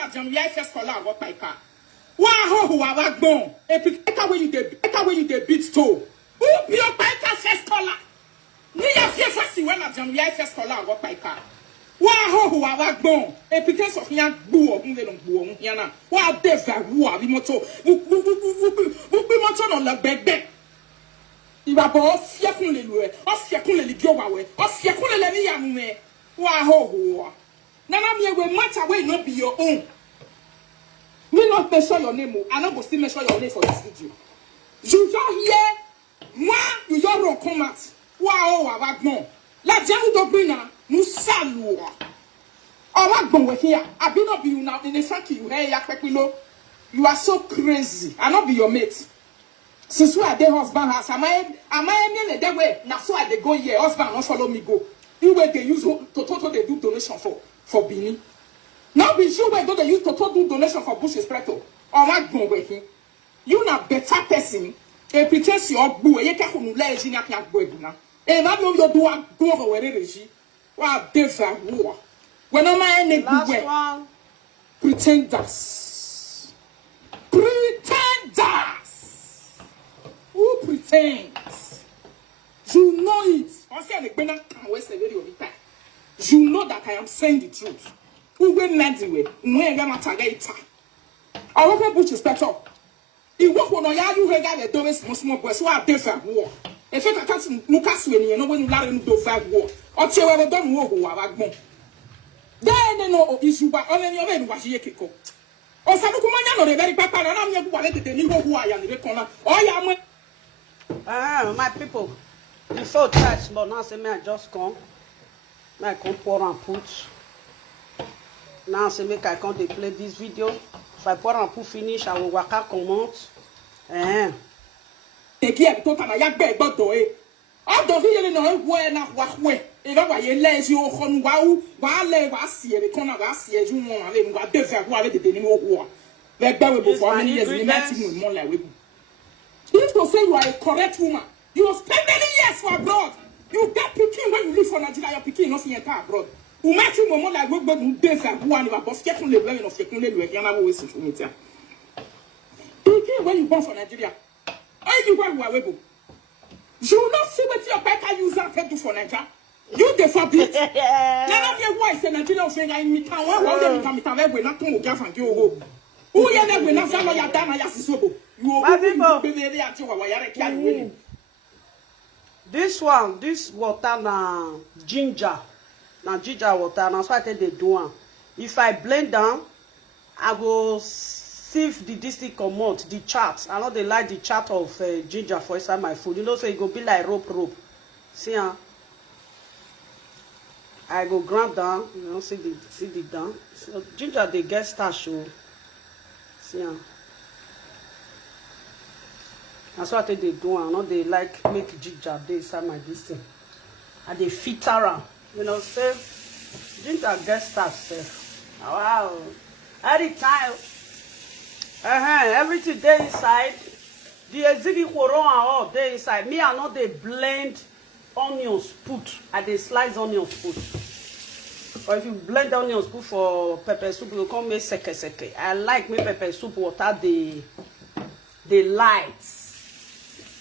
la jam ya first call out what paika. Wa ho wa gbon. E pika where you dey beat to. Who be your paika first caller? Ni ya first when la jam ya first call out what paika. Wa ho wa gbon. E pika so yan gbu o nle no gbu o yan na. Wa de va wa bi moto. Bi moto no la gbegbe. Il va pas fier qu'on les loue, fier qu'on les biowawe, fier qu'on les miamume. Wow, Nana me we matter way not be your own. We not measure your name, I not go still measure your name for this video. You just hear, moi, you your wrong comment. Wow, non. La diable d'Obrina, nous saluons. Oh, we here. I be not be you now in the frankie you hey yakpekilo. You are so crazy. I not be your mate. Since we are the husband house, am I nearly that way? Now so I they go here, husband not follow me go. You where they use to they do donation for Bini. Now be sure where they use to do donation for Bush Espresso. Or what go with you not better person. A pretend you boo, you can't let engineer can't go now. And I know you do go over where it is. Wow, different war. When am I any good one? Pretenders. Who pretends? You know it. You know that I am saying the truth. Who will mend the way? When I'm not targeted. I will put Bush Espresso. It work when you regard the doors small boys who are different war. In fact, I can't look at you know when you learn to do 5 war. Or tell whether don't war who are more. Then no issue but only your men was here. Or some no the very papa and I'm here to the new who I am the corner. Oh yeah, my people. Before church, but now say me I just come. Me I come pour and put. Now say make I come to play this video. If I pour and put finish, I will work out comment. Take care to na ya gbe gbodo e. O do fi yele no we na wa we. E ba wa ye le si o khonu wa le wa si e kon na wa si e ju mo ma le wa de fa wa le de ni mo wo. We gba we before many years ni mati mo mo like we. If to say you are a correct woman, you will spend many years for abroad. You get picking when you live for Nigeria, you're picking not in your car abroad. You might think more like we go do this and one about getting the blame of getting the way you're not always in it. Picking when you born for Nigeria. I do what we are able. You will not see what your better user can do for Nigeria. You the forbid. Now your voice in Nigeria saying I meet town one day become it we not to get from you. Who you never not follow your dama yasisobo. This one, this water na ginger water. That's why I tell they do one. If I blend down, I will sieve the distinct commode, the chat. I know they like the chat of ginger for inside my food. You know, so it go be like rope. See, I go grind down. You know, see the down. So ginger they get starch. See, that's what they do. I know they like make ginger they inside my distance. And they fit around. You know, say ginger gets stuff. Wow. Every time. Everything they inside. The exhibit and all they inside. Me I know they blend onions put. And they slice onions put. Or if you blend onions put for pepper soup, you can make seke. I like make pepper soup water the lights.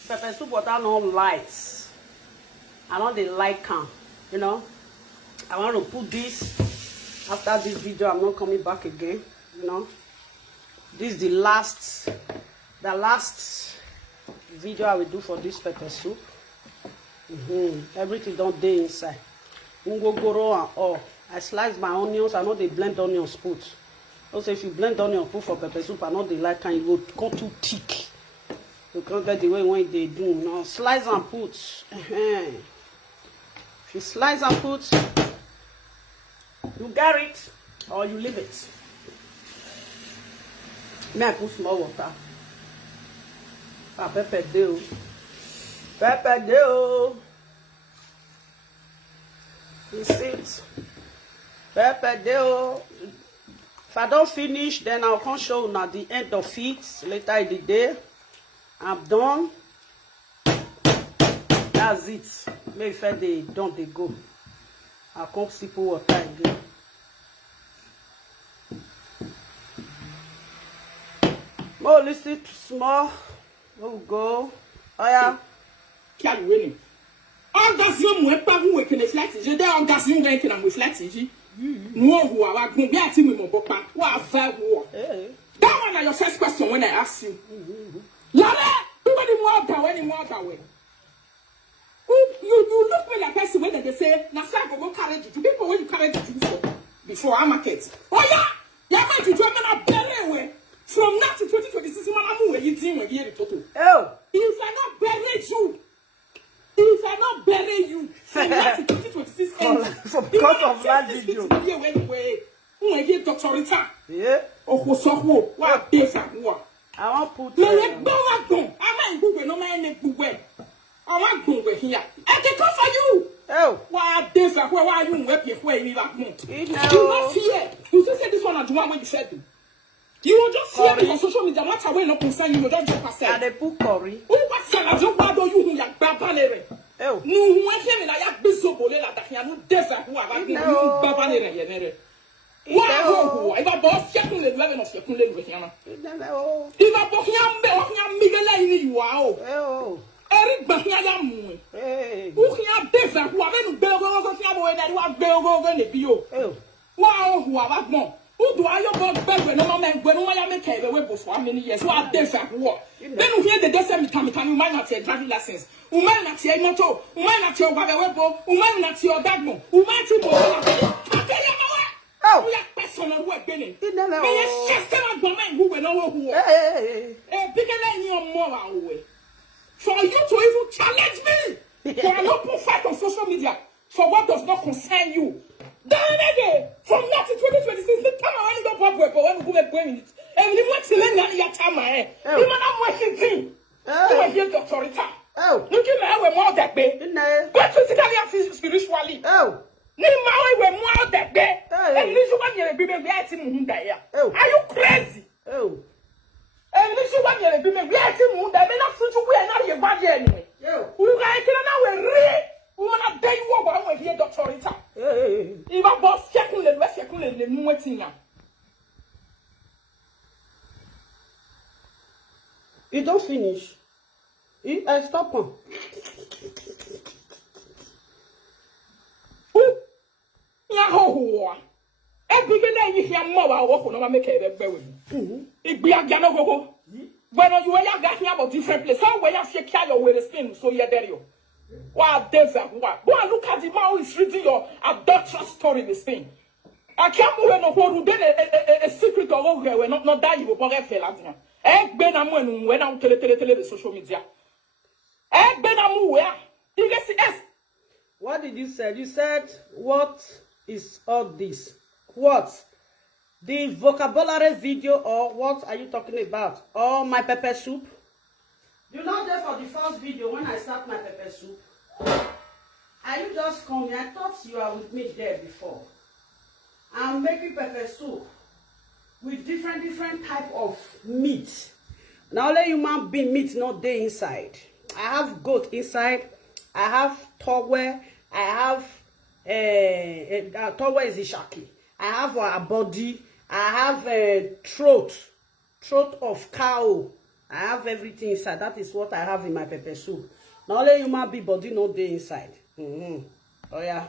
Pepper soup water no lights. I know they like them, you know. I want to put this after this video. I'm not coming back again, you know. This is the last video I will do for this pepper soup. Everything don't day inside. Ngogoro and all. I slice my onions. I know they blend onions put. Also, if you blend onions put for pepper soup, I know they like and you go too thick. You can't get the way when they do. Now slice and put. If you slice and put, you get it or you leave it. May I put small water? Pepper do. Pepper do. You see it? Pepper do. If I don't finish, then I'll come show you at the end of it later in the day. I'm done. That's it. Maybe if they don't, they go. I'll come sip water again. Oh, listen to small. Oh, go. Oh, yeah. Can winning. Orgasm we pa hu we can flat. Je dey orgasm we can am flat ji. No who are going to be a team with Mobopa. What a war. That one is your first question when I ask you. Lara, nobody more than any more that way. You look me like person when they say, Nasa go carry you to people when you carry you before our market. Oh, yeah, you're going to do a better way. From now to 2026, I'm going to you here total. Oh, if I not bury you, if I not bury you, from now to 2026, because of that video. I get Dr. Rita. Yeah. Oh, what's up? What days are what? I want put. I'm not Google, no man Google. I want Google here. I can come for you. Oh, what days are where are you? Where you like me? You not fear. You just said this one at the one when you said. You will just see it on social media. What I will not concern you. Don't just pass it. And they put Tori. Who was saying I don't bother you who like Babanere? Oh, no, when him in a yak bisobo like that, he no desert who are like Babanere. Wow, if I bought second level of your Culinary with him. If I bought him, Miguel, you are. Oh, Eric Bahiam. Who can desert who are in Belgo that you are Belgo and the Bio. Wow, who are like more. Who do I about bed when no man when I make a way for how many years? What days at war? Then you hear the desert can you might not take driving lessons. Who might not see a motor, who might not your weapon, who might not see your dagmo, who might see more. Oh, we are personal work, Benny. May a chester woman who will know who a bigger than your moral way. For you to even challenge me for an open fight on social media for what does not concern you. From now to 2026, the time I go pop when we go bring it. And we want to learn that your time I am. You man, I'm working team. You are here, Dr. Rita. Oh, look at me, we're more that way. But physically and spiritually. Oh, Nima, we're more that way. And this one you're a baby, we are team Mundaya. Oh, are you crazy? Oh, and this one you're a baby, we are team Mundaya. They're not such a way, not your body anyway. We are going to read. We want to tell you what we're here, Dr. Rita. If I boss checking the West, you're the new now. You don't finish. I stop on. Yahoo! Every day you hear more about what will not make a baby. It be a Janogo. When you are getting about different places, somewhere you shake your way the spin, so you're there. Wow, desert, what? Boy, look at the man who is reading your adulterous story, this thing. I can't move no one who did a secret of all when not die, you will probably fail at them. Egg Benam when I'm telling social media. Egg Benam, where? What did you say? You said, what is all this? What? The vocabulary video, or what are you talking about? Or my pepper soup? You know that for the first video when I start my pepper soup, are you just coming? I thought you are with me there before. I'm making pepper soup with different type of meat. Now only human being meat not there inside. I have goat inside. I have towel. I have towel is ishaki. I have a body. I have a throat of cow. I have everything inside. That is what I have in my pepper soup. Now only human being body not there inside. Oh yeah.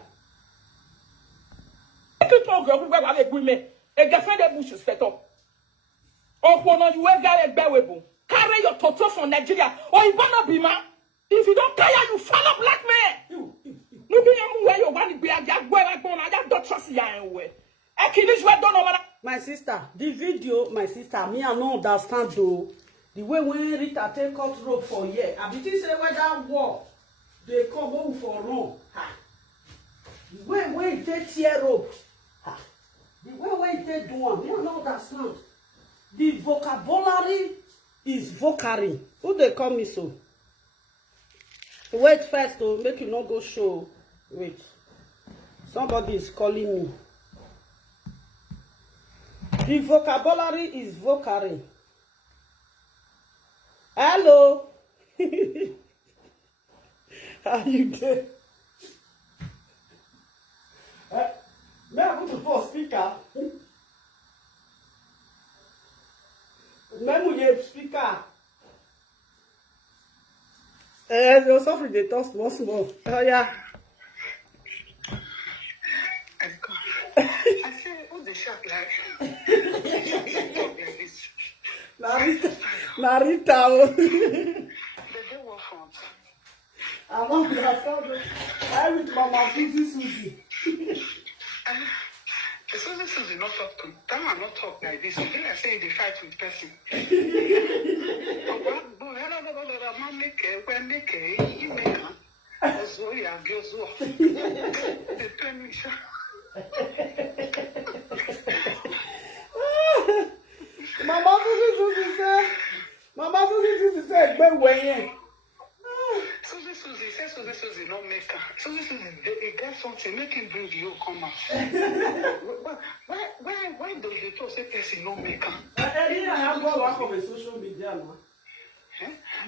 Carry your toto from Nigeria, or you wanna be man. If you don't carry, you follow black man. Look at where you want to be. I don't trust you anyway. My sister, the video, my sister, me I don't understand though. The way when Rita take out rope for year, I be say where that war they come over for run. The way when they tear rope, the way when they do one, me I don't understand. The vocabulary is vocary. Who they call me so? Wait first to make you not go show. Wait. Somebody is calling me. The vocabulary is vocary. Hello. Are you there? May I go to post speaker? Même you speaker. You suffer the toast once more. Oh yeah. I say, who's the shark like? Talk like this. Narita. They do what front. I want to have I with Mama Suzy. Suzy not talk to that man not talk like this. I think I say they fight with person. Mama Suzy said, "But when Suzy not make her. Suzy they get something, make him bring you come out. Why do they talk say person not make her? I have got work on social media now.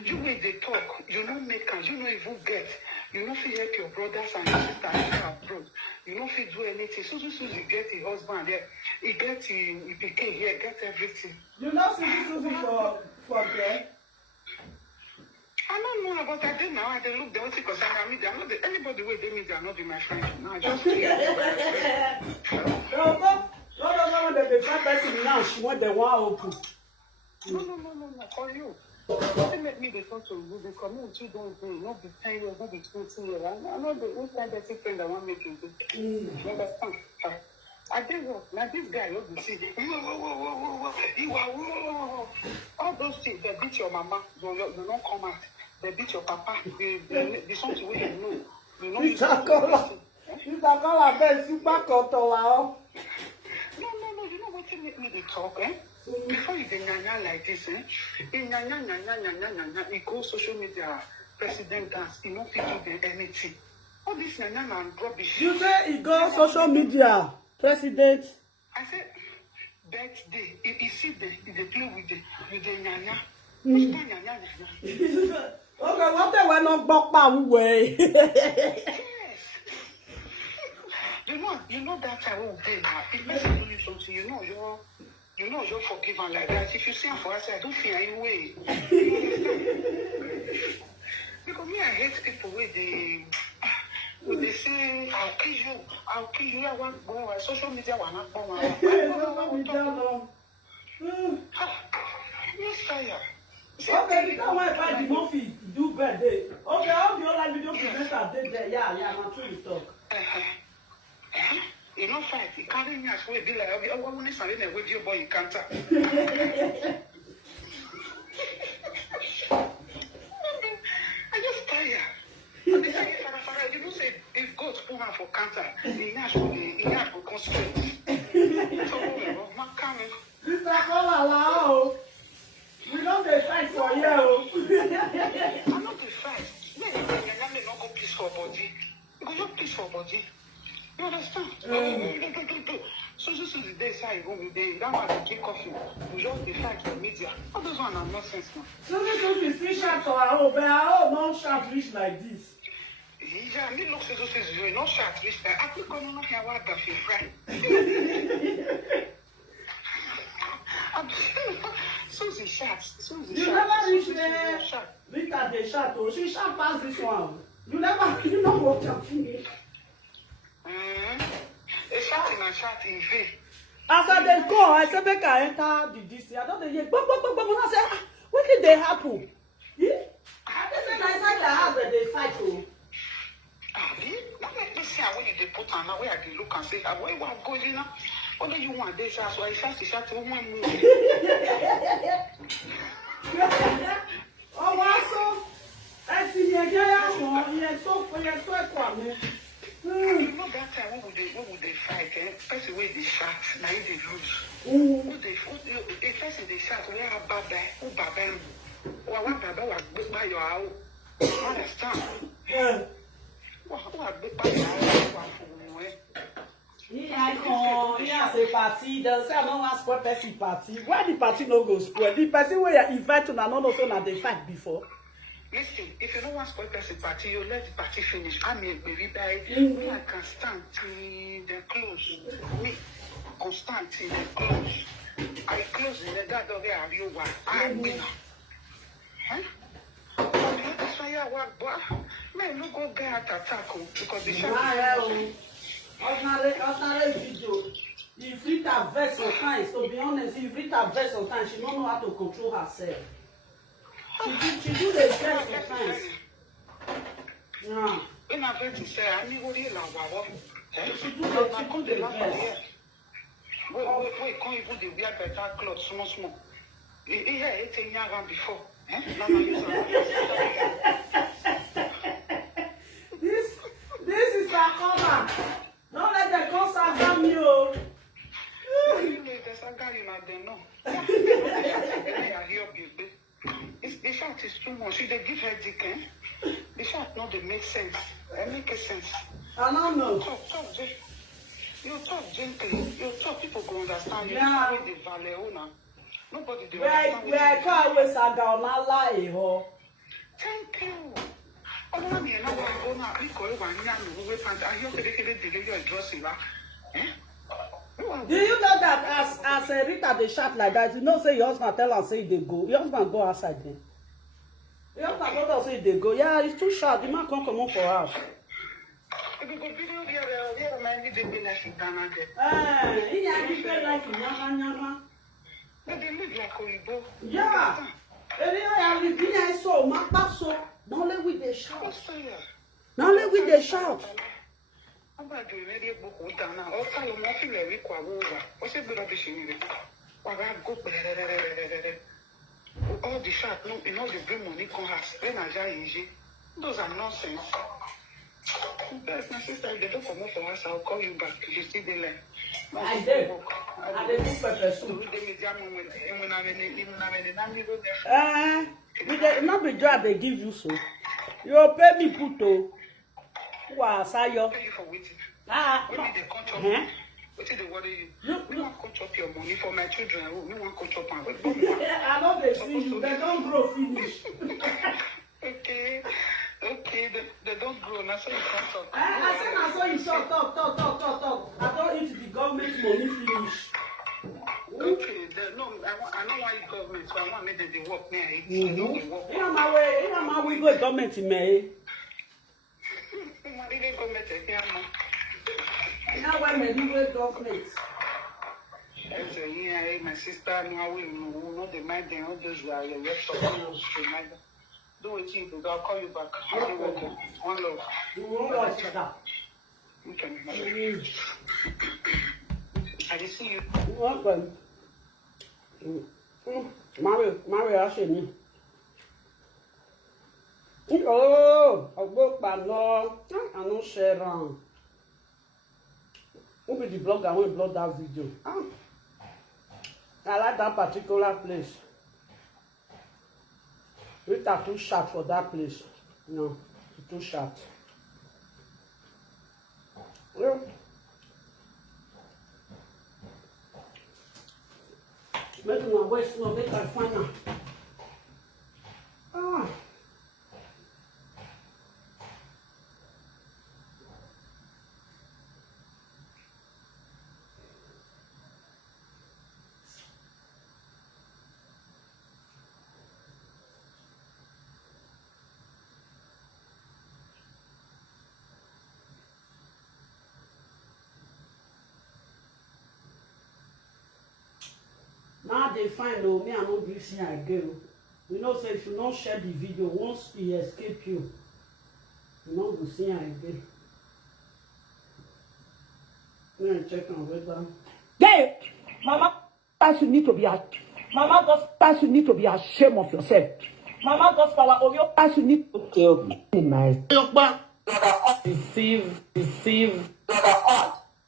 You when they talk, you not make her, you not even get. You not feel help your brothers and your sisters abroad. You not feel do anything. Suzy get a husband here. He get he became here, get everything. You not see Suzy for there? I don't know about that now. I don't look the only because I mean, I'm not anybody where they mean they are not be my friend. No, just No, the first person now she want the one open. No. For you. They make me the talk to you. They come in, you don't do. Not be 10 years, not be 20 years. I know the one kind of friend I want to make you do. You understand? I did work. Now this guy, you see, whoa. All those things, they beat your mama. You don't come out. They beat your papa. They something where you know. You know you don't do anything. Mr. Kola, ben super kotola. No. You know what you make me the talk, eh? Before you get nyanya like this, eh? In nyanya, you go social media, president dance, you know people do anything. All this nyanya and rubbish. You say he go social media, president. I said, birthday. If you see they play with the nyanya. Which kind nyanya? Okay, what they were not back way. Yes. You know that I will pay now. If person do you something, you know you're forgiven like that. If you see him for us, I don't feel any way. Because me, I hate people with they say, I'll kill you. I want go on social media. One not go on. Yes, sire. Okay, you know why I the Murphy do birthday. Okay, how do you like video presenter did there? Yeah, I'm sure you talk. You know, fight. You can't even ask where be like, I want to say, with your boy, you can't. I just tired. You know, say if God put her for cancer, he has to concentrate. So, Mr. Kola, we don't fight for you. I'm not the fight. You're not go peace for body. You go just peace for body. You understand? So this is the day side when they that one they keep coughing. We just the fight for media. All those one are nonsense now. So this is three shots for our home, but our home not sharp reach like this. Yeah, me look so you not sharp reach like I think I'm not here what that you friend. Suzy shot. You never reach there. Rita the shot, oh, she shot past this one. You know what you're finish. A shot in vain. As I dey go, I say make I enter the DC. I don't hear. But I say, what did they happen? Yeah? I say inside the house where they fight. Oh. Not let me see when you put on where I can look and say, where you want going now? What do you want? They shot, so I shot to one more. Oh, wow, so I see you again. You're so funny. You know that time when would they fight? First way they shot, now they lose. First they shot, we have Baba, who Baba, or one Baba was big by your house. Understand? What big by your house? Yeah, say party. They say I don't want spoil person party. Why the party no go spoil? The person where you invite to another also na they fight before. Listen, if you don't want spoil person party, you let the party finish. I mean, baby, me I can stand till they close. Me, can stand till they close. I close in the that of you one. I mean, huh? That's why I work, but man, no go get attack because the shot. Ordinary video. If Rita vex sometimes, to be honest, if Rita vex sometimes, she don't know how to control herself. She do the vex sometimes. Yeah. In a very say, I mean, what do you love? She do the vex. Wait, can't even do wear better clothes, small. He had 18 years before. This is a cover. Don't let the concert damn you. The shot is too much. They give her dick, eh? The shot not they make sense. Make sense. I don't know. You talk gently. You talk, people go understand you. Yeah. The value now. Nobody do understand. Where can't we say go na lie ho? Thank you. Oh, I'm here now. Go now. We go one year. We wait and I hear they delay your dressing, right? Do you know that as Rita they shout like that, you know say your husband tell her say they go. Your husband go outside then. Your husband told her say they go. Yeah, it's too short. The man can't come up for us. We go video here man the business in Ghana there. He had to pay like nyama. But they live like Oibo. Yeah. I live here so my so. Now let we they shout. Now let we they shout. I'm going to do a book with Dana. I'll tell you what you require. What's it going to be? All the shot, no, you know, the bring money come has been a easy. Those are nonsense. But my sister, if they don't come up for us, I'll call you back. You see the line. I did. I did pepper soup. Not be job they give you so. You pay me puto. Wow, Sayo. Pay you for waiting. We need the contract. What is the word you? We want to chop your money for my children. We want to chop them. I know they see you. They don't grow finish. Okay. They don't grow. Now so you can't talk. I said I saw you talk. I don't eat the government money finish. Okay. No, I know why you government. So I want to make them work near it. You know my way go government in May. Now why medieval government? My sister, no, we know the mind them all those who are the rest of us. Do it, I'll call you back. One love. You won't watch that. Okay. I just see you. Welcome. Mary, actually. Oh, I go back now. I don't share around. Who be the blogger when blog that video? I like that particular place. Rita too sharp for that place. No, too sharp. Yeah. Make my waist no make I find her. Now they find me, I know this thing again. You know, say if you don't share the video, once he escape you, you know the thing again. Let me check on whether. Hey, Mama, you need to be Mama Gospel, you need to be ashamed of yourself. Mama Gospel, Oyo, you need to tell me.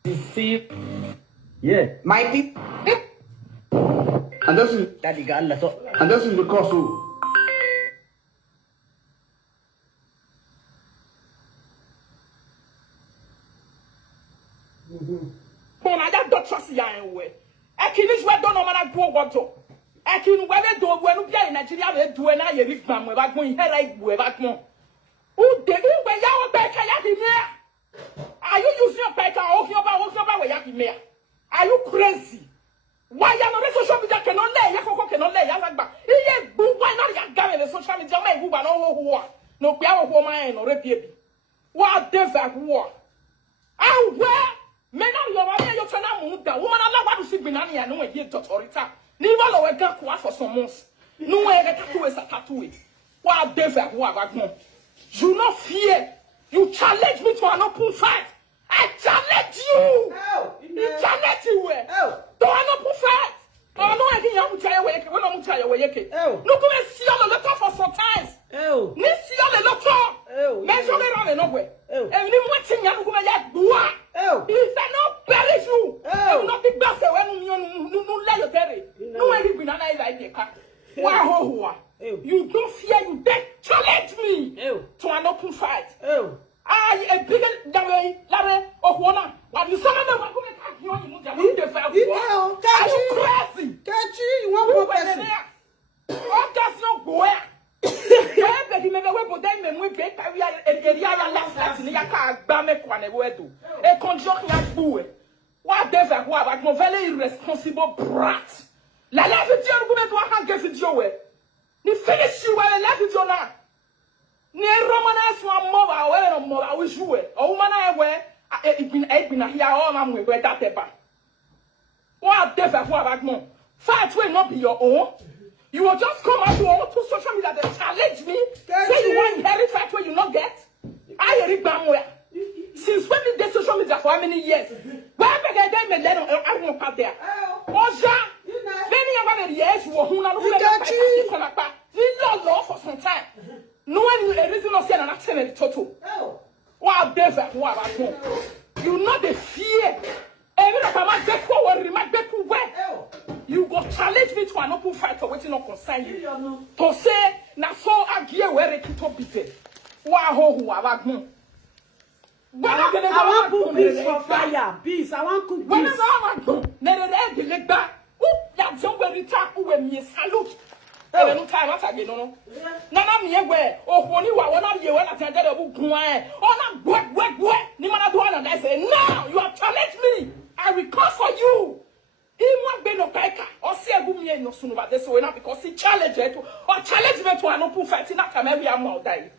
Deceive. Yeah, my people. And that's in, Daddy got let up. and that's in the course. Oh. Bon, I don't trust you anyway. I can't just wait on a go what to. I can't wear do when you are in Nigeria, they do and I read from where I'm going here. I wear back more. Who did you wear your back? Are you using your back or your back where you are? Are you crazy? Why you no social media cannot lay ya koko cannot lay ya lagba. Iye bu why not ya game the social media ma bu ba no ho no pia ho ma no re bie bi. Wa deva wo. Ah where me na yo wa me yo tena mu da. Woman alagba do sigbina na ya no e Torita. Ni ba lo we ga kwa for some months. No way the tattoo is a tattoo. What devil who have gone? You not fear. You challenge me to an open fight. I challenge you. You challenge you. To an open fight. Oh no, I think you try away. When I'm try away. No come and see all the letter for some times. Ni see all the letter. Measure it on and nowhere. And you want to know come and do. If I not perish you. Not the best when you lay your terry. No way you be an idea. Wow, you don't fear, you dare challenge me to an open fight. I a bigger than Larry or Wana. What you saw them, I'm going to attack you. Are you crazy? Catch you, want one person. Oh, that's not go where. But he never went, but then we get a last in your car, Bamek one a conjunction at Boo. What devil, who are no very irresponsible brat. La la video argument wa kan get video we. Ni finish you we la video na. Ni romana so amova we no mo we ju we. O woman na we e bin na here all man we that paper. What devil who about mo? Fight will not be your own. You will just come out to social media and challenge me. Say you want inherit fight where you not get. I hear it where. Since when did they social media for how many years? Where began they me let I won't out there. Oja many of the years were who not law for some time. No one a reason of saying an accident total. Wow, devil, what you know the fear. Every time I get forward, my get to where you go challenge me to an open fight for waiting not concern you. To say, na so I gear where it to be there. Wow, who are I want put bees for fire. Bees, I want cook bees. Whenever I want to, let back. That young Rita who will me salute. I don't time what I get on. Nana me where, or when you are one of you when I tell you book wine. Oh, not what. Nimana do and I say, no, you have challenged me. I will call for you. He won't be no kaika or say a woman no sooner about this way now because he challenged it or challenged me to an open fight in a maybe I'm all die.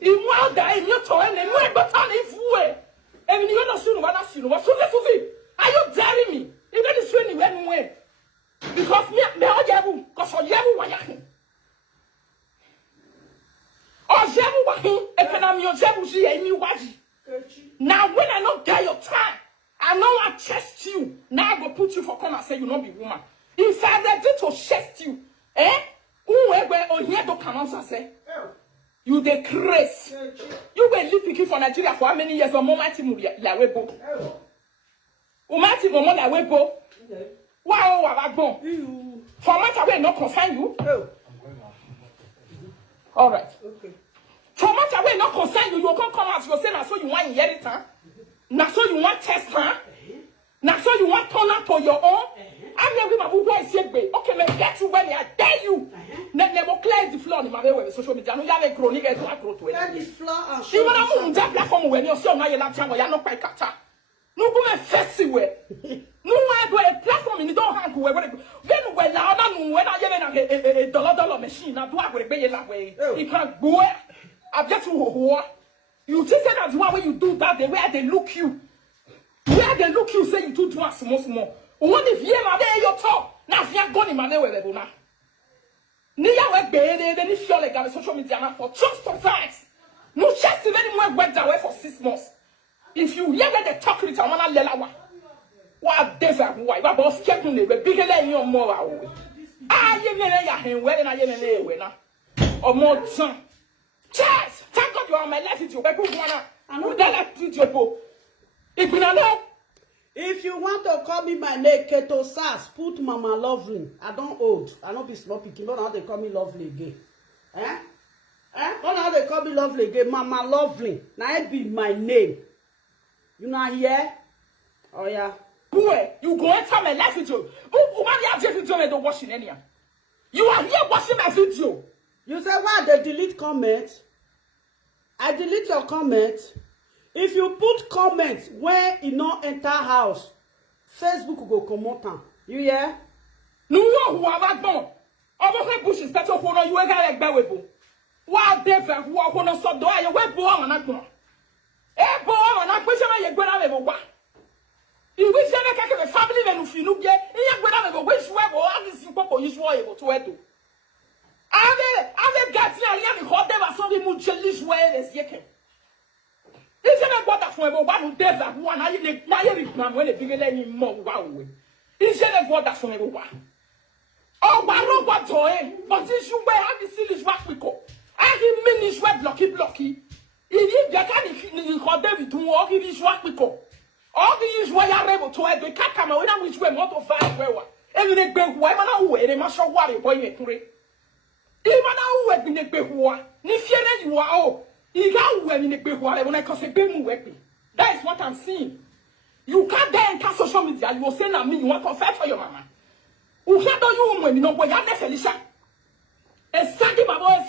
He won't die in your toy and you ain't but on if way. And you know soon what I see. What Suzy? Are you daring me? Even the swing went away. Because me all yabu, because for yabu wayahin. Or yabu wahin, economy of yabu she a new waji. Now when I not get your time, I know I chest you. Now I go put you for come and say you not be woman. If I ready to chest you, whoever or here do come say. You the craze. You were living for Nigeria for how many years? Or moment la webo. Umati momo la webo. Wow, wabagbo. For much away not concern you. All right. Okay. For much away not concern you. You come out. You say na so you want inheritance. Na so you want test, huh? Now so you want turn up for your own? I'm not going to say, okay, man, get you when I tell you. Never clear the floor in my way with social media. You have a chronic as I grow to it. Clear the floor and show. Even I'm on that platform when you're so now you're not you're not quite cut. No go and festival. No one do a platform in the don't have to where then when now when I get a dollar machine, I do have to pay that way. You can't go. I just you just say that's why you do that, the way they look you. Where they look you say you do small small. What if you are there your top? Now if you are gone in my way with Ebona. Near work then if you're like social media for just for facts. No chest in any more went away for 6 months. If you hear where they talk with a man lelawa. What desert why but boss kept me bigger than your more. Ah you know where and I winner. Or more time. Chess! Thank God you are my life with you. I know that with your book. If you want to call me my name, Keto Sass, put Mama Lovely. I don't old. I don't be small picking. Don't know how they call me Lovely again. Don't know how they call me Lovely again. Mama Lovely. Now it be my name. You not here? Oh yeah. Boy, you go enter my life video. Who have just video and don't watching any? You are here watching my video. You say why they delete comments? I delete your comments. If you put comments where you not enter house, Facebook will go come out. You hear? Nous yo wa bon. Obo he bush start to kono you ga like bewebo. Wa deva wa kono so do aye we bo on na gbon. E bo on na gbe se ma ye gbera me bo wa. Iwi se na kake be family me no fi no bie. Iye gbera me bo we shuwe bo abi si popo yi shuwe bo to edo. Ave gati ali mi ho deva so di mu cheli shuwe les yeke. Iye na gbota fun e bo wa no deva wa na ye ri plan we le bi le ni mo wa we. Iye na gbota fun e bo wa. Oh, baron what toy, but this you wear have the silly swappico. I he minish web blocky. If you can't call David to walk in his swappico. All the use why you're able to add the catama when I wish we're not of fire. Every day, why man away, they must show worry boy. Even now, we've been a big war. Nifian, you are all. You got when in a big war when I cause a big weapon. That is what I'm seeing. You can't dare and cast social media. You will say, I mean, you want to confess for your mama. Who can't do you when you know what you're Felicia? Exactly my voice.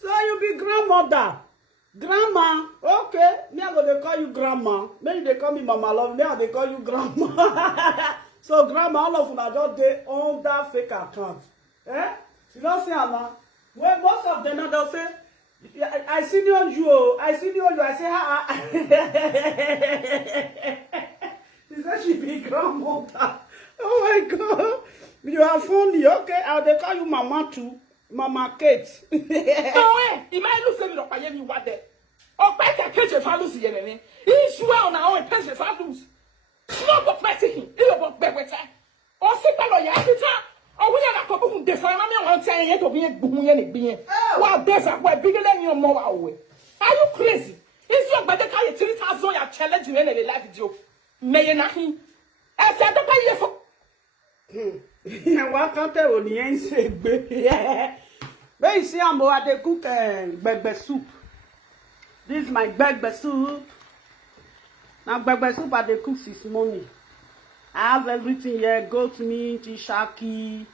So you be grandmother. Grandma. Okay. Me I go they call you grandma. Maybe they call me mama love. Me I they call you grandma. So grandma, all of them just they on that fake account. Eh? You don't see Anna. When most of them they'll say, I see you on you. I see you on you. I say ha. She said she be grandmother. Oh my God. You are funny. Okay, I'll they call you Mama too. Mama Kate. No way. He might lose me up by you what there. Oh, better catch a fallus yen. He's well now and pension fallus. Not what messing. He about better. Or sit by your appetite. Or we are a couple who define me on saying it to be a boom and being. While there's a way bigger than your more away. Are you crazy? Is your better call you 3,000 your challenge you in a life joke? May not he? I said the pay for. What can't tell on the answer? Where you see I'm at the cook begbe soup. This is my begbe soup. Now begbe soup at the cook this morning. I have everything here: goat meat, ishaki,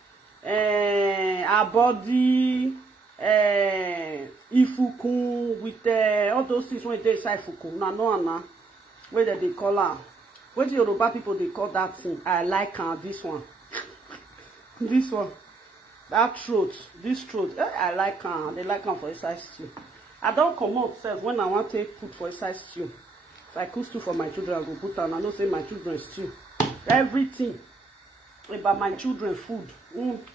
abodi, ifukun with all those things when they say ifukun. No, where they call her. What the Yoruba people they call that thing? I like this one. This one. That throat. This throat. I like they like for a size stew. I don't come out self when I want to put for a size stew. If I cook stew for my children, I go put on. I don't say my children stew. Everything about my children food.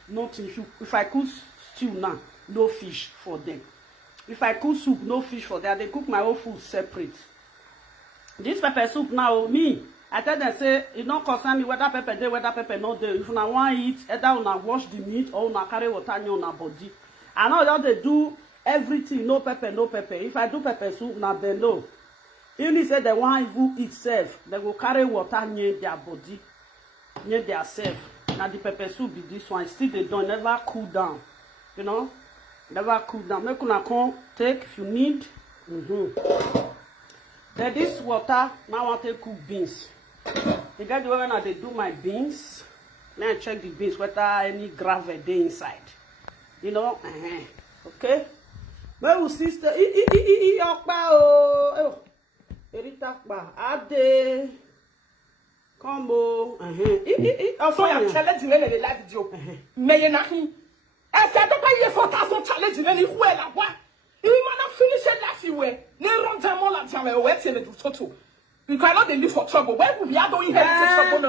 Nothing. If I cook stew now, no fish for them. If I cook soup, no fish for them. They cook my own food separate. This pepper soup now, me. I tell them say it don't concern me whether pepper there, whether pepper not there. If una want eat, either una wash the meat or una carry water in una body. I know how they do everything, no pepper, no pepper. If I do pepper soup, now they know. Even say they want even eat self, they will carry water near their body, near their self. Now the pepper soup be this one. Still they don't never cool down. You know? Never cool down. Make una come take if you need. Then this water, now I want to cook beans. You got the way when they do my beans. Now I check the beans whether any gravel they inside. You know? Okay? My sister, Rita, Ade, come on. So you challenge you in the life joke. May not he? I said, don't pay 4,000 challenge in any way. You might not finish it last year. No wrong time all that time. I went to the you cannot live for trouble. Where would we are doing here? Trouble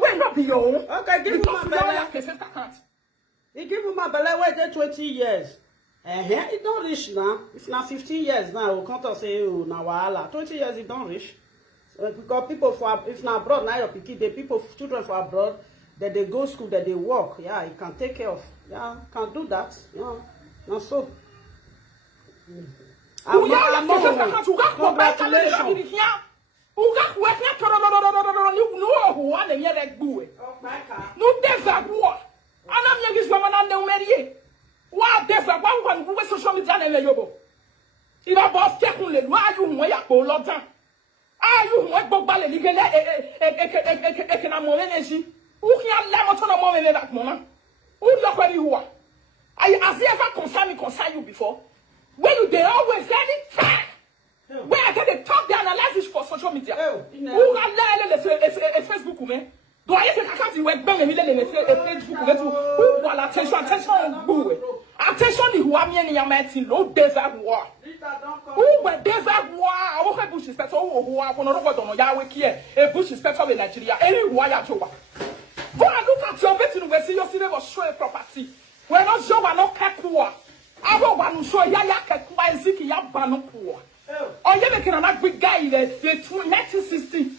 will not be your own. Okay, give me my belly. He give me my belly wait 20 years. It don't reach now. If now 15 years now, we can't say oh now 20 years it don't reach. Because people for if now abroad now your picky the people children for abroad that they go school that they work. Yeah, you can take care of. Yeah, can do that. Yeah, not so. Congratulations. Concern you before. When you they always say it, where I can they talk the analysis for social media. Who can learn a Facebook Facebook me. Do I say I can't work bang me Facebook get to well attention go. Attention the who am in your meeting low desert war. Who were desert war? I will bush is better who are one of what on Yahweh here. A bush is better in Nigeria. Any wire to go and look at your betting where see your city was show property. We're not sure we're not kept poor. I don't want to show Yaya Kakua and Ziki Yabano poor. Or you making a big guy the 1960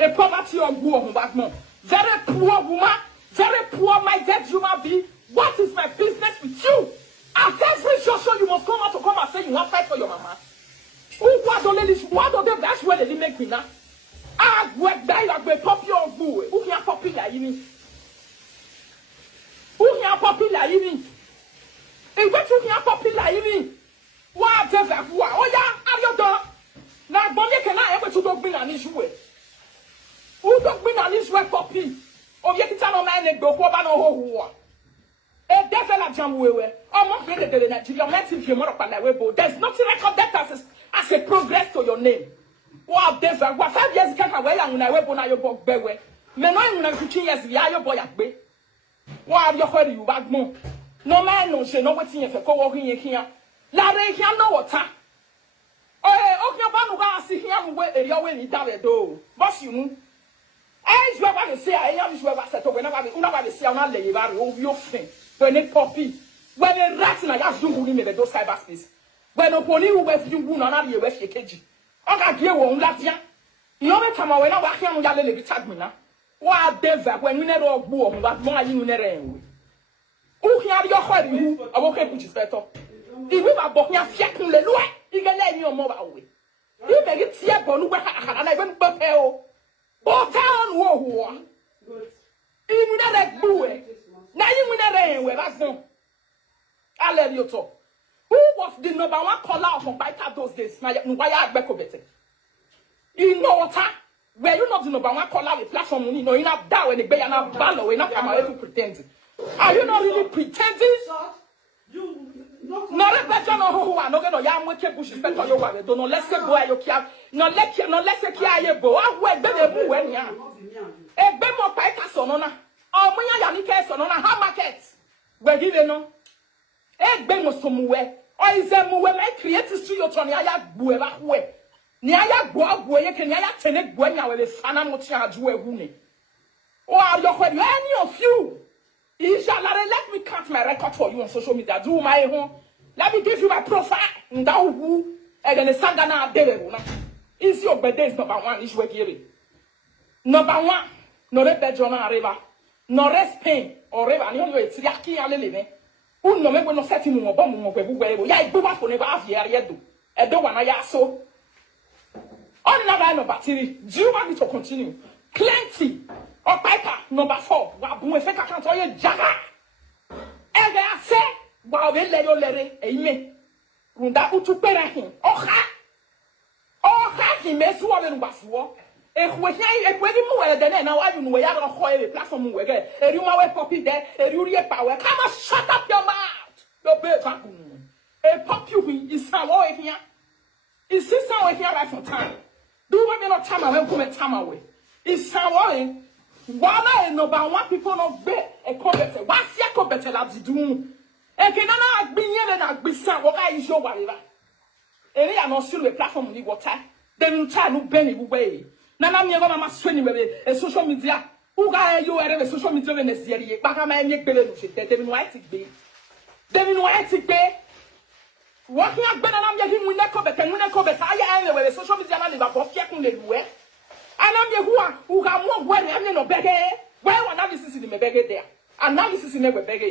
a poverty of war back more. Very poor woman, very poor my dead human being. What is my business with you? At every show you must come out to come and say you want to fight for your mama. What do they that's where they make me now? Ah, what die like a puppy or boo? Who can puppy like you? Who can puppy like you? And what you can puppy like you? What does that? Oh, yeah, I'm your dog. Now, Bonnie can I ever to dog bring an issue with? Who dog bring an issue with puppy? Oh, you can tell a man and go for a whole. A devil jam we were. Oh, my friend, the Nigeria, there's nothing recorded as a progress to your name. Wow, devil, what 5 years can I wear when I wear on your book bewe? Men, I'm not 15 years, the eye of boy at bay. Why you heard you back more? No man knows you know what's in your co walking here. Larry, here no water. Oh, okay, about to see him where you're way down the door. What's you know? As you are going to say, I am sure I said, whenever they see I'm lay over your friend. When it poppy, when a rat in a gas do in the those cyberspace. When a pony who was you wound on your West Cage. I got here won't let you. No matter how I walk him, Yale be tag me now. Why, devil, when we never boom, but more you never end. Who can your heart? You I won't which is better. If you are booking a fiat in the loy, you can let your mobile away. You make it see a bone and I went bapel. But town war. You never do it. Now you will never end where that's no. I let you talk. Who was the number one caller from Baita those days? Why I back of it? You know what? Where you not the number one caller with platform, you know, you're not down when the bay and not ballow, you're not come pretending. Are you not really pretending? Not a better no who are not going to yam with your bush, better your wife. Don't know, let's say boy, you can't. No, let's say Kia bo. I went the when ya. A bit more Paita sonona. Oh, when you are on a hard market. Where give you no? A bit more some way. Or is there more when I create a studio to Nia Bueva way? Nia Boa, you can ya tell when you will fan and what you are doing. Or are you any of you? Let me cut my record for you on social media. Do my home. Let me give you my profile. Now who? And then the Sangana Devil. Is your birthday number one? Is what you number one. No red bedroom river. No rest pain or river. You know it's Yaki and living. Who no make no setting more bomb or where ya go back for never have year do. I don't want to so. On another battery. Do you want me to continue? Plenty. Or piper number 4. Wabu effect can't tell you jaga. And I say, wow, we let you let it. Amen. Runda utu perahin. Oh, he may swallow was war. If we hear a pretty more than now, I know we are on a platform. We get a rumor poppy there, a real power. Come on, shut up your mouth. Your bed vacuum. A pop you is somewhere here. Is this somewhere here right for time? Do what not time away, come and time away. Is somewhere. Why no but one people not bet a combat. What's your combat as do? And can I be here and be some what I is your whatever. And they are not still a platform in water. They will try to bend it away. Nana mi gonna ma swing away a social media. Who got you are a social media in the series? Back on my neck, they will white it be. They will white it be. Walking up better than him when I come back and when I come back, I am the social media and about checking the way. And I'm the who got more where I'm no beggar. Where analysis in the beggar there? Analysis in the beggar.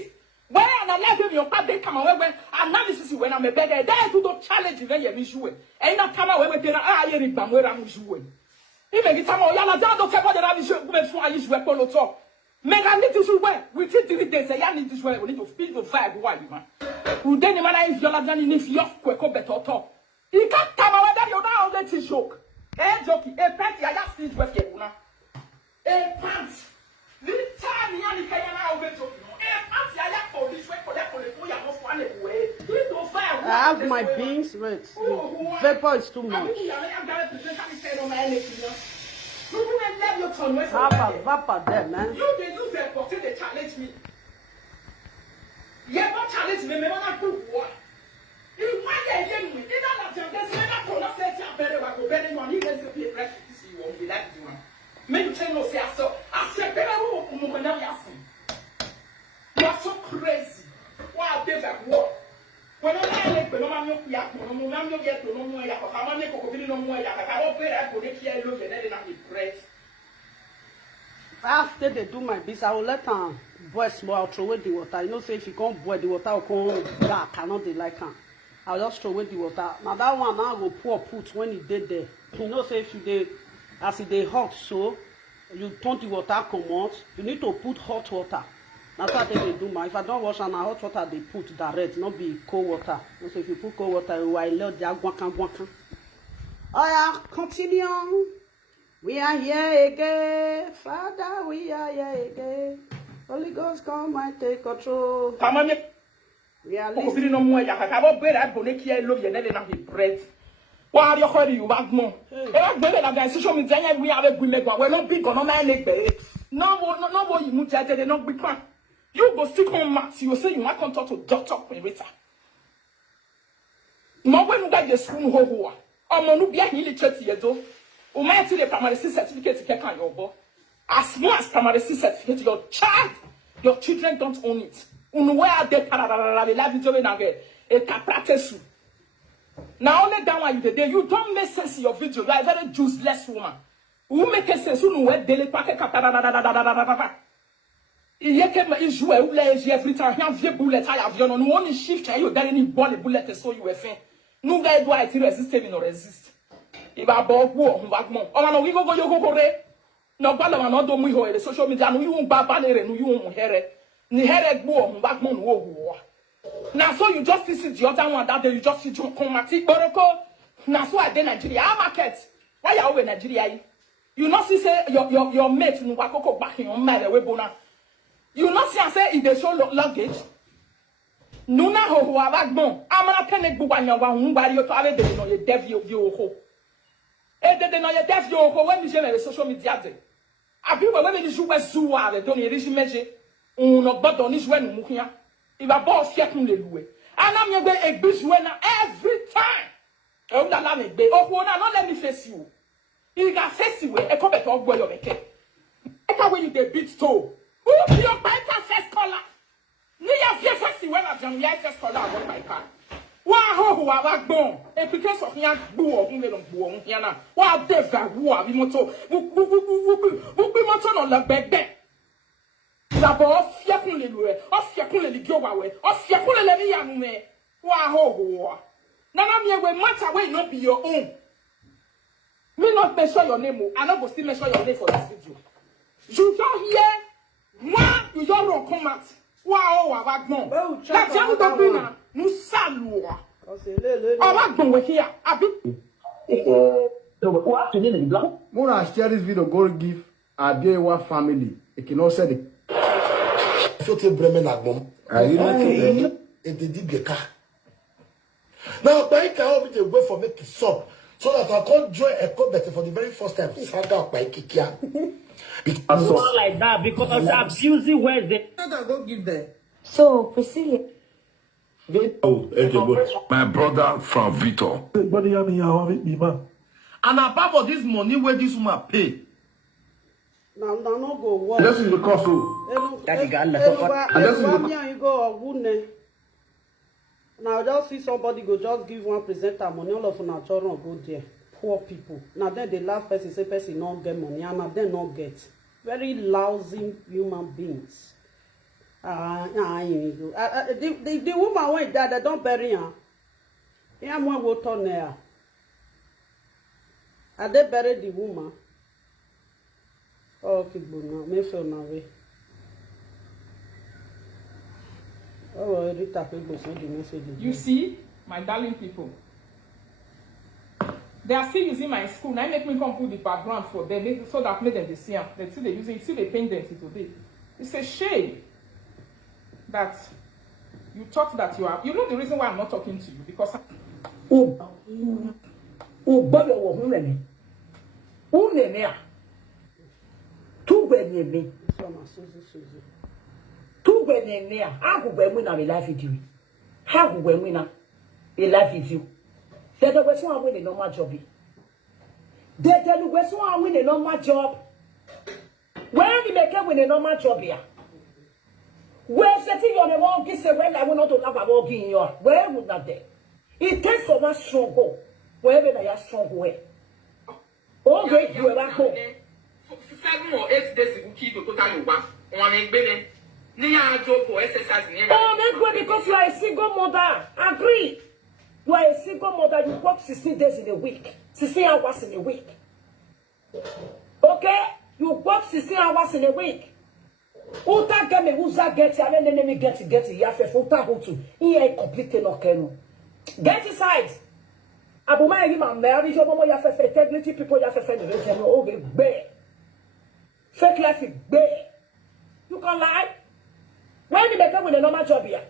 Where an analysis your part they come away when analysis when I'm a beggar. There to don't challenge when you're visual. And not come away with the eye in where I'm visual. Even if I'm all yalla don't tell what I'm visual for I use weapon or talk. Men I need to wear. We take 3 days. I need to wear. We need to feed the fire. Why, man? Who then man if you're not if you're quick or better talk. You can't come away that you're now let it joke. A jockey, a pants, I just need with you. A pants. This time, you can't now get joking. A pants, I like for this way for that for the food. I must find a way. I have my beans, but the vapor is too much. You wouldn't let your tongue rest. Vapa there, man. You they use their portrait, they challenge me. Yeah, but challenge me, me wanna do what? You want to get me? You don't have to get me. I can't say I'm better. I go better. You want to be a breast to see you won't be like you. Maybe tell no say so. I said better. You are so crazy. Why they like what? When I like, when I'm not yet, when I'm not yet, no more yak. I'm not going to no more yak. I don't pay that for the key. Look at that. I'm breast. After they do my business, I will let them boil small. I'll throw away the water. You know, say if you can't boil the water, I'll come back. Cannot they like them? I'll just throw away the water. Now that one now go pour put when it did there. You know, say if you did as it they hot, so you turn the water come out. You need to put hot water. That's what they do. My if I don't wash and hot water, they put direct, not be cold water. So if you put cold water, you will let the guacan. Oh yeah, continue. We are here again, Father. We are here again. Holy Ghost, come and take control. We are listening. No more yak. I don't pay that for the key. Look at that. I'm breast. Why are you calling you back more? I'm better than social media. We have a good make one. We're not big on my leg. No, you move that. They're not big one. You go stick on maths. You say you want to talk to Doctor Rita. No, when you get the school, ho. I'm going to be a hilly church years old. O man the primary certificate to get on your board. As small as primary certificate, your children don't own it. Where they live in Germany again. It can practice you. Now only that one you don't make sense in your video. You are a very useless woman. Who make sense? Who know daily packet? Il can joue every time. He a bullet. I have on one shift. You got any bullet so you were fair. No guy do I resist him or resist. If I bought war, oh no, we go no, but I'm not doing the social media. No, you won't babble, no, you won't hear it. Ni head war, backbone war. Now, so you just see the other one that day, you just see John Comatic Boroko. Now, so I did Nigeria market. Why are you in Nigeria? You not see say your mate no wakoko back in on my way bona. You not see I say if they show luggage. Nuna ho backbone. I'm not going to go on your one body to have it no ye devil you ho. They know your death yo when you share social media. I feel when you shoot West Zua, they don't reach measure. No, but don't is when Mukia. If a boss yet in the way. And I'm your way a bitch when every time. Oh, that let me be. Oh, not let me face you. You got face you a couple of boy of a cake. That's when you the beat toe. Who be your biker first color? Near your first when I've done your first color on my car. Wow, who are back born? A because of young boo or women of boo, Yana. Wow, there's that war, we moto, we moto on the bed. La boss, Yakunle, off Yakunle, go away, off Yakunle, young man. Wow, none of you will much away, not be your own. Me not measure your name, and I will still measure your name for this video. You don't hear, moi, you don't come out. Wow, back born. That's young Dobina. Nous saluons. On va go here. When I share this video, go give Abiyewa family. It cannot say the. So to Bremen Agbom. Et they did the car. Now, by can be the way for me to sub so that I can't join a combat for the very first time. Found out by Kikia. Because like that, because of the abusing words they go give them. So, Priscilla. My brother from Victor. And apart from this money where this woman pay. Now no go work. This is the cost. that guy You go now just see somebody go just give one presenter money, all of them children go there. Poor people. Now then the last person say person not get money, and now they not get. Very lousy human beings. The woman went there, they don't bury her. Yeah, one will turn there. And they buried the woman. Oh, okay, but now, me feel now way. Oh, Rita, people send the message. You see, my darling people, they are still using my school. Now make me come put the background for them so that make them see them. They see they use it, see they paint them today. It's a shame that you thought that you are. You know the reason why I'm not talking to you because. ni me. Suzy. Two when near. I go when we na life with you. How go when we na life with you. They the way so win a normal job. They tell you where so win a normal job. Where you make win a normal job here? Where setting on the wall kiss when I will not have a walk in your where would not there? It takes so much struggle. Wherever they are strong way. Oh great you are go. 7 or 8 days you keep the total one on a billion. Near job for exercise. Oh, that's good because you are a single mother. Agree. You are a single mother. You work 16 days in a week. 16 hours in a week. Okay? You work 16 hours in a week. Uta game uza get ya me get ya fe uta hutu. Iye complete no kenu. Get inside. Abuma yi ma marry jo momo ya fe integrity people ya fe the region o be gbe. Fake life gbe. You can lie. When you become with a normal job here,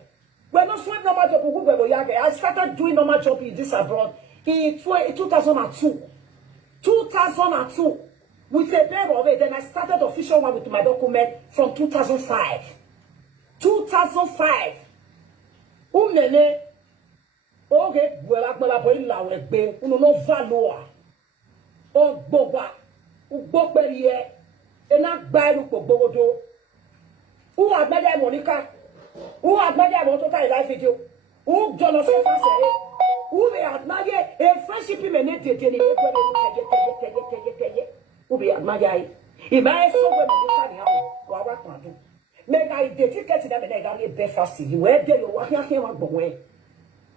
we're not doing normal job. I started doing normal job in this abroad in 2002. 2002. With a pair of it, then I started official one with my document from 2005. 2005. Umene. Okay, well, boy, no value. Oh, boba. Ubokberie. And not buy Bobodo. Who had made that Monica? Who had made that total life video? Who Jonathan Fassere? Who may admire a friendship in a who be admire? If I saw when you can do, make I dedicate them and I got a breakfast. You were there, you walk here on the way.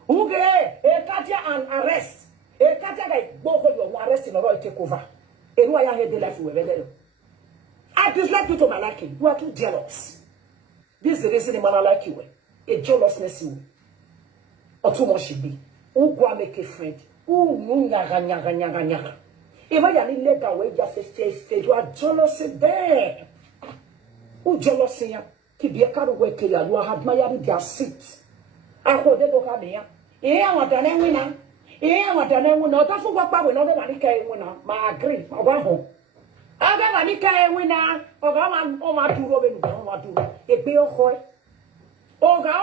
Who get a Katia and arrest? A Katia like both of you arrest in a royal takeover. And why I had the life we were there. I dislike you to my liking. You are too jealous. This is the reason I like you. A jealousness you. Or too much should be. Who go make a friend? Who nyaga. If I need let that way, just say you are jealous there. Who jealous here? Keep your car away, you are admiring their seat. I hold the look at me. I want an winner. I want an winner. That's what I will not get winner. My agree. I want home. Aga manika wina oga ma duro benu be ma duro egbe oho oga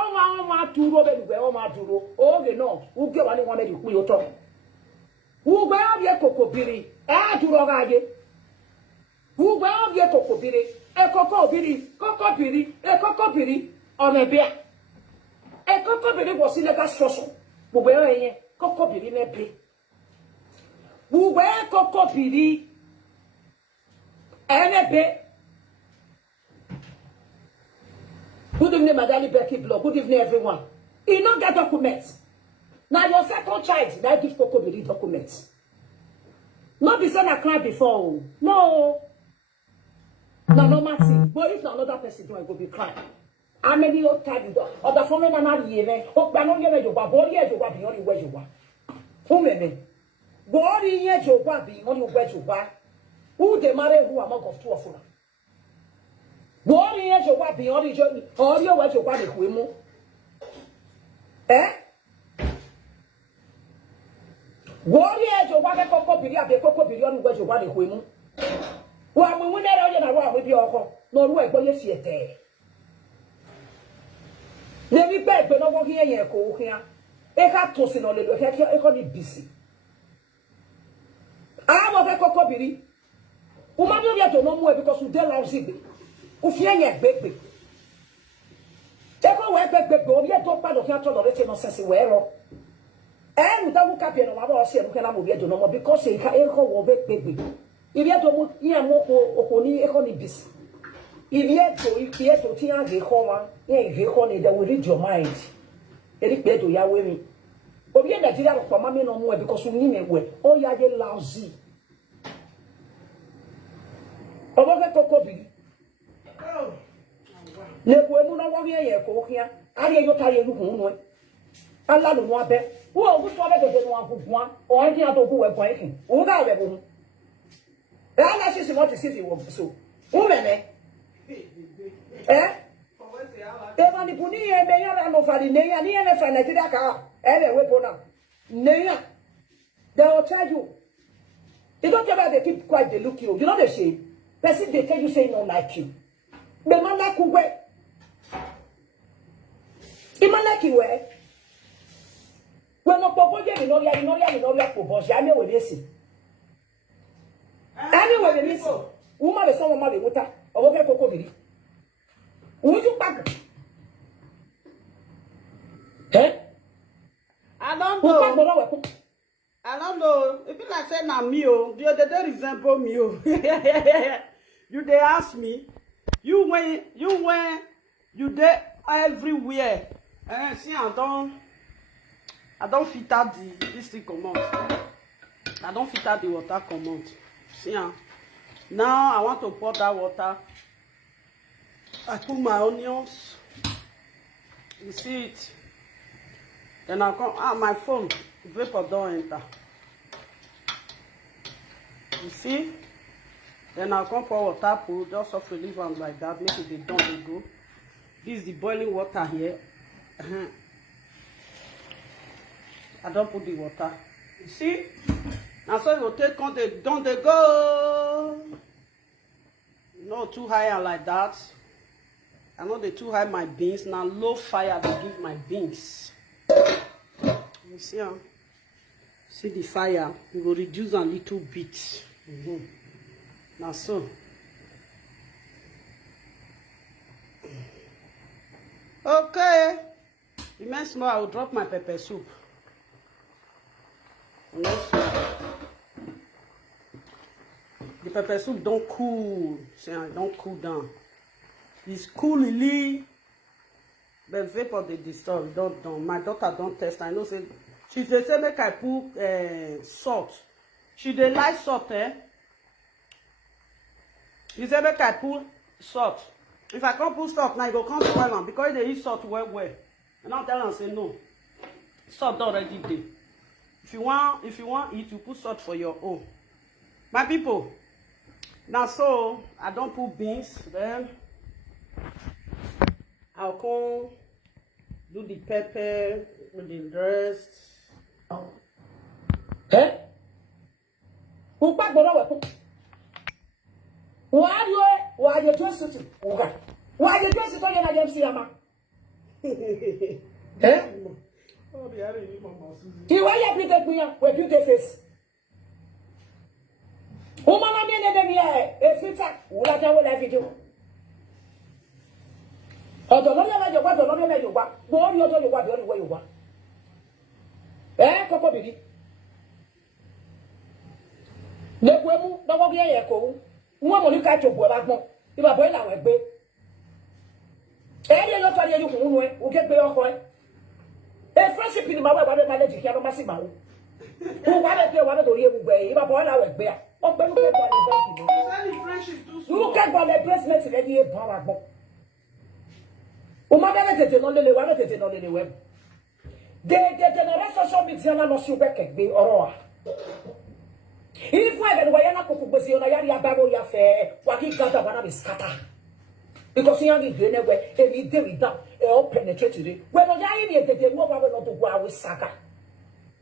ma duro benu be ma duro oge no uge wani won me ku yo to ugbe obie kokobiri e duro ga ye ugbe obie kokobiri e kokobiri onebia e kokobiri wo si legal structure ugbe yen kokobiri me be ugbe kokobiri Good evening, Madam Becky Blog. Good evening, everyone. You don't get documents. Now, your second child, that give Coco the documents. Not be saying I cried before. No. No matter. But if another person do, I go be crying. How many old time you do? Or the phone and not even. Oh, but not even your body, you are beyond where you are. Who may body, yet your body, on your where you are. Who they marry who among of 2 of them? What is your wife beyond the journey? Or your wife, your body, who eh? What is your wife, a cocoa billion, where your body, who well, we never with your home, nor where boy is yet there. Let me beg, but no here, go here. A hat tossing on the head, you're busy. I want a cocoa billy. Umadu ya to no more because we don't have zibi. Ufianye bebe. Teko we bebe obi e to pa do kan to no rete no sense we ro. E uta ku kapie no ma ba o se no kana mo bi e do no more because e ka e ko wo bebe. Ibi e to mu ye mo okoni e ko ni bis. Ibi e to ti an ge ko wa, ye ge ko ni that will read your mind. E ri pe to ya we mi. Obi e Nigeria ro pa ma me no mo because we ni me we. O ya je lousy. Oboke kokobiri. Le ko mu na wo ye ko hia. Ari yo ta ye lu hu no. Ala lu no abe. Wo ogu so abe de no aguguan. O an dia do ku we pon kin. O ga we bo. Ala shi si mo ti si fi wo so. O meme. Eh? Eva ni puni ye be ya no fa ni ya ni e fa Nigeria ka. E le we bo na. Neya. They will tell you. They don't care about they keep quiet, they look you. You know the shame. Person they tell you say no like you. The man like you where? The man like you where? When no popo je no ya popo je ame we dey anyway, the listen. Woman be someone ma be wuta. Owo fe koko biri. Uju pago. Eh? I don't know. I don't know. If you like say na me oh, they resemble me oh. You they ask me. You when you there everywhere. See I don't fit out this thing come out. I don't fit out the water come out. See now I want to pour that water. I put my onions. You see it. Then I come my phone. Vapor don't enter. You see? Then I'll come pour water, put just off relief and like that. Make it be done and go. This is the boiling water here. I don't put the water. You see? Now so it will take on the don't they go. Not too high and like that. I know they too high my beans. Now low fire they give my beans. You see? See the fire. We will reduce a little bit. Now so. Okay. Remain small. I will drop my pepper soup. The pepper soup don't cool. See, it don't cool down. It's coolly, but vapor they disturb. Don't. My daughter don't test. I know say she say make I put salt. She dey like salt, eh? You say make I put salt. If I can't put salt now, you go come spoil am because they eat salt well. And I'll tell them say no. Salt already there. If you want eat, you put salt for your own. My people. Now so I don't put beans. Then I'll come do the pepper with the rest. Eh? Who back below? Why you just sitting? Why you just sitting on your MC? Eh? He why you bring me with beauty face. Woman, I mean, if it's a what I will have you do. I don't know you what, but you don't know what the only way you want. Eh, Coco Biddy. The woman, the one here, echo. Woman, you catch your boy, if I boil our bed. Any other time you will get better for a friendship in my way, but my legend cannot massive. Who wanted to want to hear away if I boil our bed. Open look at what the placement in any power. Umada did not really want to get on the web. They social media no so back be or if I were not cook with you, I babo ya fair, what he got one of his scatter. Because he only did anyway, and he did it up, all penetrated it. When I did the war not to go with Saka.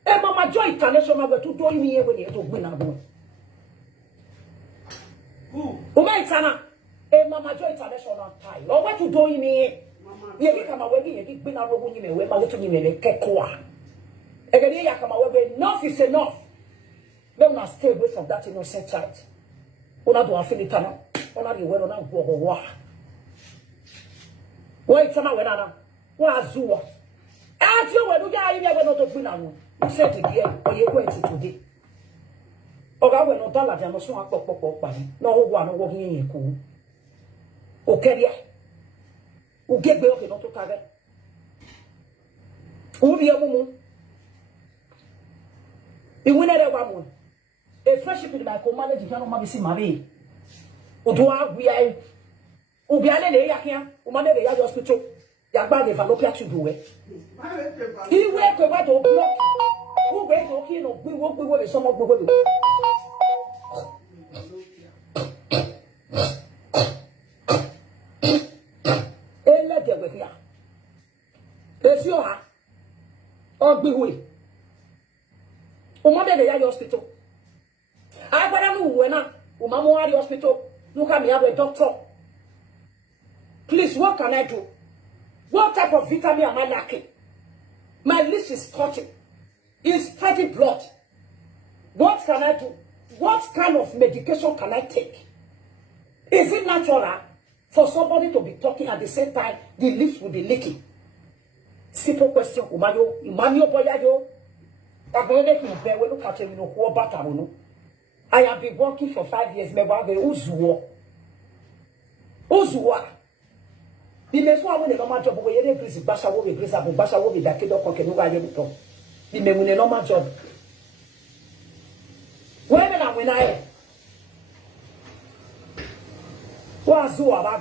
And Mama Joy International were to join me when you took win. Umaitana, a Mama Joy International tie. Or what you doing me? You come away, you been out of women, where my little women kekoa. Again, come away, enough is enough. Let us stay away from that innocent child. Una do afinitana, ona the word on a war. Wait, some when Anna, what do what? As you were not to win, you said it here, or you went today. Or I will not tell her, no so pop, no one walking in cool. Okay, who get back not to cover. Who be a woman? You win at one. A friendship with my commander, you cannot maybe see my way. Odoa, we are Ubiane, Yakia, Umane, the hospital. Yagba, the Valopia to do it. He went to what block. Who went okay, no, we walk with some of the or be way. Umade the hospital. I want to know when Umamo hospital. Look at me, I'm a doctor. Please, what can I do? What type of vitamin am I lacking? My list is cutting. It's spreading blood. What can I do? What kind of medication can I take? Is it natural for somebody to be talking at the same time, the lips will be leaking? Simple question. I have been working for 5 years. Uzua. The next one when the normal job we yere increase basha wo be back it up okay no ga you to. The me normal job. When I was Zuwa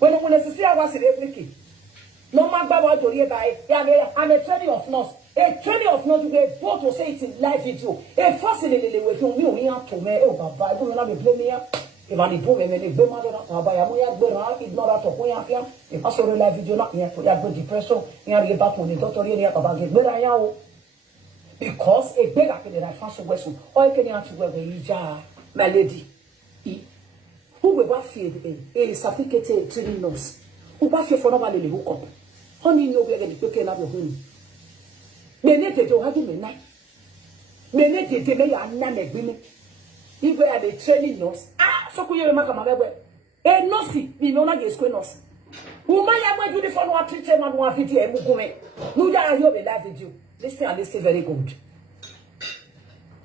when see I was in every no matter what to read by, I'm a training of nurse. A training of nurse, you both to say it in live video. A fascinatingly with you, we have to me, oh, Baba, I don't know if me if I do me, if they matter, I ignore that if I saw the live video, not here, you have depression, you have back on the doctor, you have about it, but I am because a big after that I found some vessel, or I can answer where you are, my lady. Who will feed a certificate training nurse? Who will feed for nobody who come? Honey, no, we are going to pick up your home. Many they don't have him night. Many they may have none agreement. If we are the training nurse, so could you remember my way? A nurse, we know not get school nurse. Who might have a uniform or teacher and one video and movement. No, that I hear a live video. Listen and listen very good.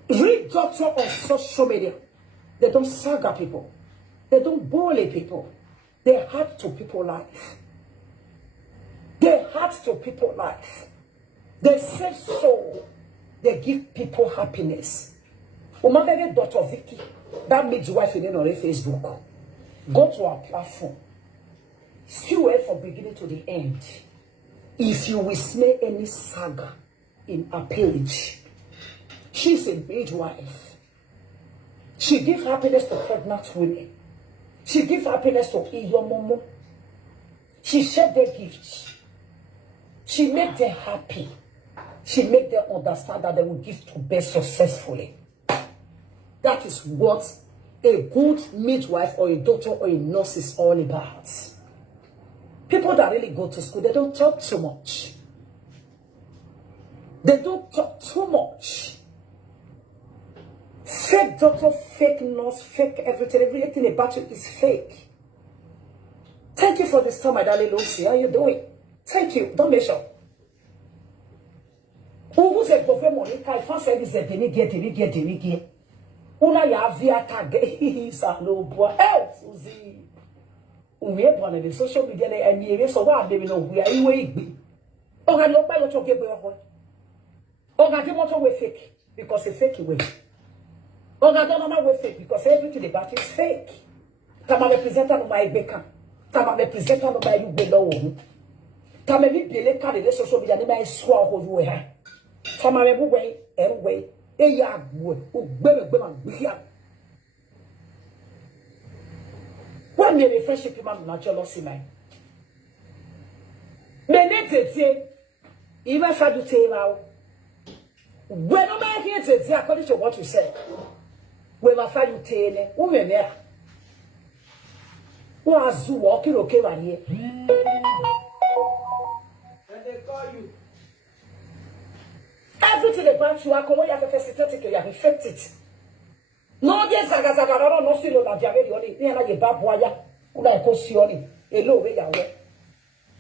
Read doctor on social media. They don't saga people. They don't bully people. They hurt to people life. They hurt to people life. They save soul. They give people happiness. Umagage daughter Vicky, that midwife in on Facebook. Go to our platform. See her from beginning to the end. If you will smell any saga in a page, she's a midwife. She gives happiness to pregnant women. She gives happiness to your mom. She shared their gifts. She made them happy. She made them understand that they will give to birth successfully. That is what a good midwife or a doctor or a nurse is all about. People that really go to school, they don't talk too much. They don't talk too much. Fake doctor, fake nurse, fake everything about you is fake. Thank you for this time, my darling Lucy. How are you doing? Thank you. Don't be sure. Who's a government? I can't say this. Denigate. Una ya via tag. He's a no boy. Oh, Suzy. We have one of the social media and we so what they know we are anyway. Oh, I don't buy what you get. Oh, I don't want to fake because it's fake way. Oh, I don't know we fake because everything about is fake. Tama representa no my baker. Tama representa no my you below. Tama me bele ka de social media na my swa ho you ha. Tama me bu way, anyway. E ya gbo, o gbe ma gbia. One day friendship man na jealousy man. Me ne tete. Even if I do tell you, when I'm here tete, according to what you said, when I find you tell, who me there? Who are you walking okay right here? And they call you. Everything about you, I come here to facilitate you, have affected it. No, yes, I got no silo that you have already. You are a bad boy. You are a cosioni. Hello, where you are.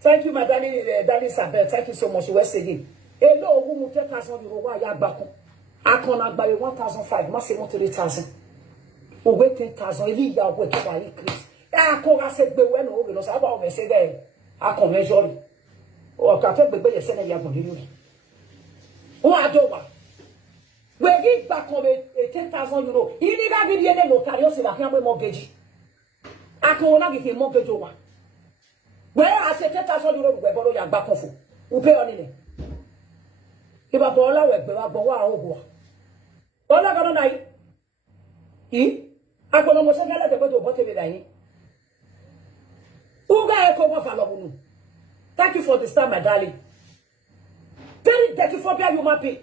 Thank you, my darling Isabel. Thank you so much. You were saying, hello, who will take us on the road? I back. I can buy 1,500, maximum 3,000. We wait 10,000. Every year, we keep our increase. I can say, but when we know, I will say that I can measure it. Or I can take the send a year for you. What do I? We give back on 10,000 euro. You need to give you a local, so that you have a mortgage. I can not give you a mortgage over. Where I say 10,000 euro, we borrow your back off. We pay on it. If I borrow, we borrow. All I got on I. I can almost get the bottle of water. Who got a cover for Thank you for this time, my darling. Very dirty for you, my pay.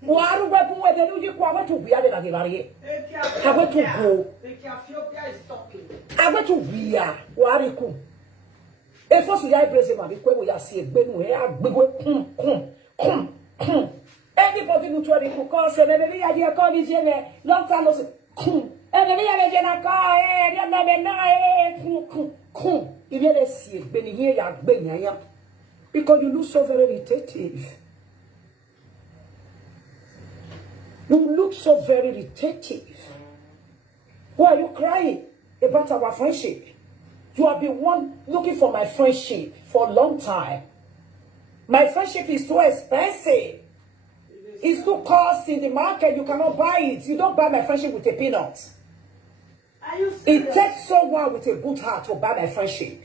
Why are we going to be able to be able to go? I went to Wia, Wariku. If first we are praising my because we are seeing Benu, anybody who told me to call, say, maybe I did call this year, long time no say, and maybe I did call, if you see it, Benny here, Benya, because you look so very irritative. You look so very irritative. Why are you crying about our friendship? You have been one looking for my friendship for a long time. My friendship is too expensive. It's too costly in the market. You cannot buy it. You don't buy my friendship with a peanut. It takes someone with a good heart to buy my friendship.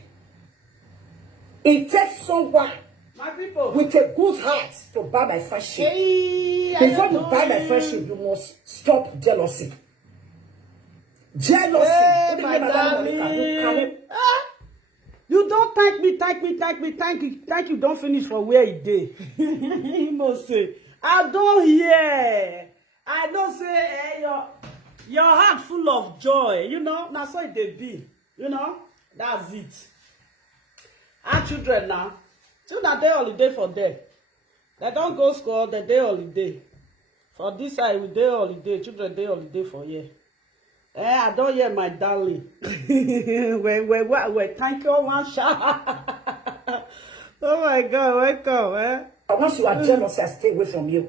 It takes someone with a good heart to buy my friendship. Before you buy my friendship, you must stop jealousy. Jealousy. Hey, my darling. You don't thank me. Thank you. Don't finish for where it did. You must say, I don't hear. I don't say, hey, your heart full of joy. You know, that's how it be. You know, that's it. Our children now, children day holiday for them. They don't go school, they day holiday. For this side, we day holiday. Children day holiday for you. I don't hear my darling. Wait, thank you, one shot. Oh my God, welcome, Once you are jealous, I stay away from you.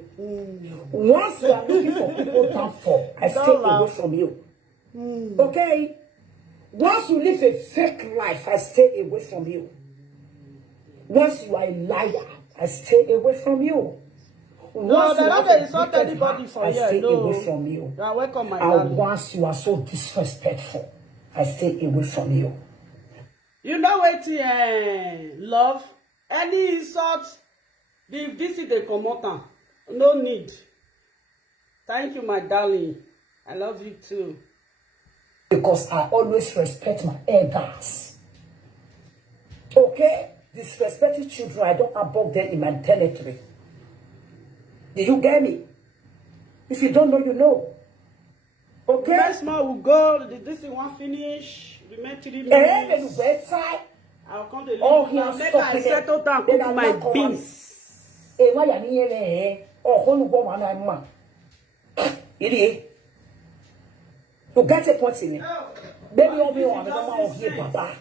Once you are looking for people downfall, I stay away from you. Okay? Once you live a fake life, I stay away from you. Once you are a liar, I stay away from you. Once no, they don't insult anybody for I you. stay No. away from you. You are welcome, my darling. And once you are so disrespectful, I stay away from you. You know what, love? Any insult, this is the commoter. No need. Thank you, my darling. I love you too. Because I always respect my elders. Okay? Disrespecting children, I don't above them in my territory. Do you get me? If you don't know, you know. Okay? Next month we'll go. This thing won't finish. Remain 3 minutes. I'll come to leave. Make I settle down, cook my beans. You get a point in me. Baby, all me on the mama here, Papa.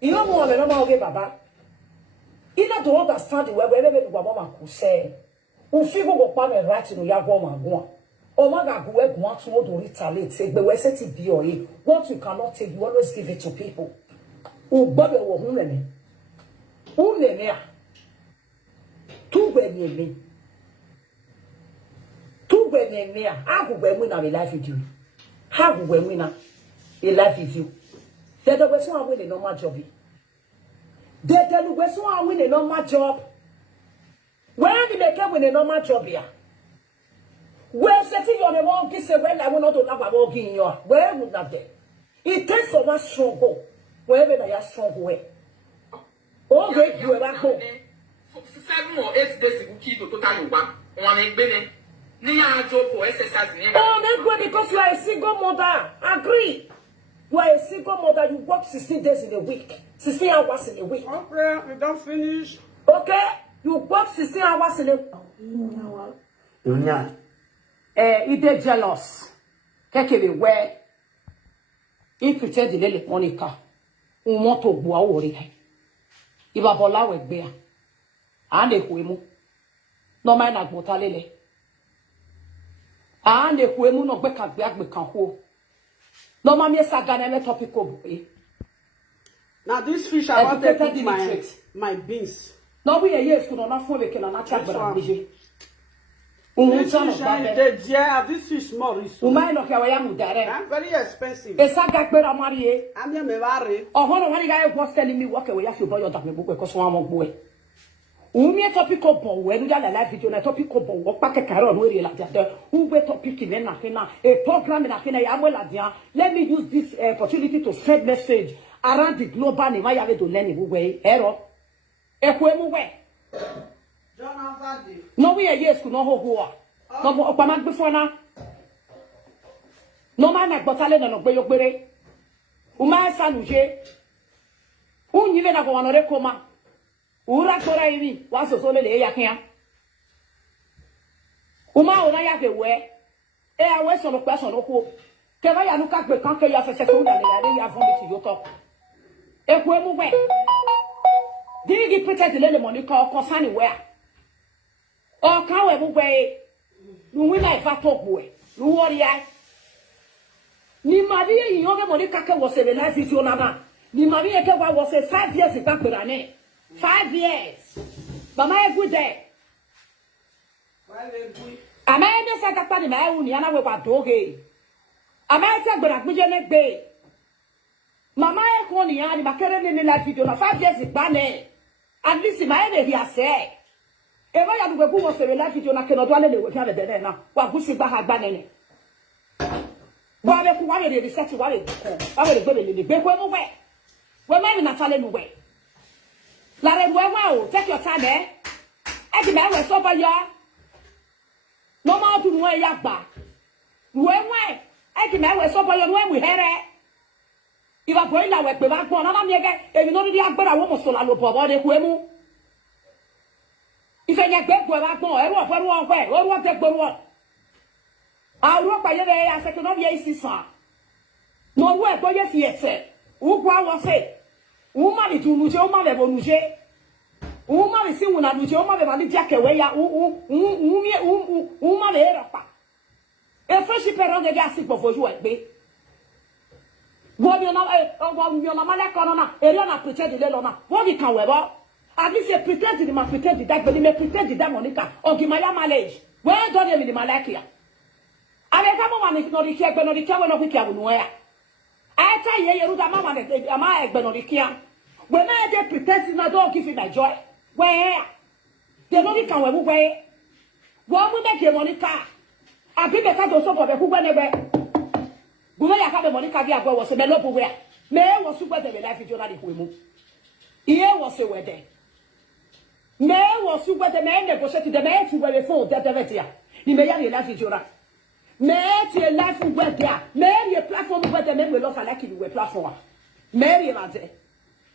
You don't want to know about Baba. You don't understand the way wherever Mama could say. Who figure what part of right in Yagoma. Oh, my God, whoever wants to retaliate, say, but we're setting BOE. What you cannot take, you always give it to people. Who Bobby or who let me? Who let me? Two baby me. Two baby me. How will we not be life with you? How will we not be life with you? There's the way someone win a normal job. There's the way someone win a normal job. Where did they come with a normal job here? Where setting you on the wall, kiss a when I will not love a walk in your where would not be? It takes so much strong wherever they are strong way. Oh, great, you are back home. 7 or 8 days ago, key to total one egg benny. Near job for exercise. Oh, that's good because you are a single mother. Agree. You are a single mother. You work 16 days in a week, 16 hours in a week. Okay, we don't finish. Okay, you work 16 hours in a week. If they're jealous, take it away. If you tell the lady Monica, who want to go away, if I bola with bear, and a quemo, no man at Botalele. And a quemo no back at back with Canho. No mammy Sagan topical. Now, this fish I want to put my beans. No, we are yes, could not form a can attack but this fish more is very expensive. It's a gag better money. I'm your Mevare. Oh, one of the guy was telling me walk away after you buy your book because one more boy. Umi topical ball, when you are life with you, a topical ball, walk back a carol, where you like that. Who were topic in a program in Akina. Let me use this opportunity to send message around the global in my to learn way. Error. Equemo. No, we are yes, could not hold. No, but before now. No man na gbotale no gbe yogbere. Uma sanuje. Unyive na go wanore koma. Ura tora ibi wa soso le yakia. Uma ona ya ke we. E awe so no pe so no ko. Ke ba ya nu ka gbe kan ke ya fese ko na le ya von bi ti yo to. E ku emu we. Digi pretend le money ko concern where. O kan we mu we. Nu wi na ifa talk we. Nu worry ai. Ni Maria yi yoge money ka ke wo se be life is your na. Ni Maria ke wa wo se 5 years back berane. 5 years. Mama e good there. Ama ene se takpa ni ma e uni ana we wa doge. Ama e te gbera gbije ne gbe. Mama e ko ni ani makere ni life video na 5 years gbane. At least ma e be here say. E ba ya dugbe ku wo se life video na keno do ale le we fi ade na. Wa gusi ba ha gbane ni. Wa be ku wa le de set wa le ko. Wa le gbe le gbe ko mu we. We ma mi na tale nu we. La re we wa o take your time eh. E di me we so ba ya. No ma tu nu e ya gba. We e di me we so ba ya nu e mu here. Iba boy la we pe ba gbon na mi ege e mi no di agbara wo mo so la lo bobo de ku emu. Ife nye gbe gbo ba gbon e ru o te gboro. A ru pa ye be ya se ke no ye isisa. No ru e gbo ye fi ete. U gwa wo se. U ma li tu nu je o ma be bo nu je. U ma li si wu na nu je o ma be ba li dia ke we ya u ma be era pa. E friendship ero de dia si gbo foju e gbe. What you know, you know, Malacona, Eriana pretended Lelona. What you can wear, at least you pretend to pretend that, but you may pretend that Monica or Gimaya Malage. Where don't you mean the Malakia? I mean, come on, it's not the care, but not the care when we can wear. I tell you, Mama, am I Benodikia? When I get pretending, I don't give you my joy. Where? The Monica will wear. What will make you Monica? I think the cat also for the who whenever. Gumaya ka be Monica bi agbo wo se be lobo we me wo su gbe de life video na de ku emu iye wo se we de me wo su gbe de me negotiate de me ti we phone de vetia ni me ya de life video ra me ti life gbe de a me ye platform gbe de me we lo fa like we platform me ye ma de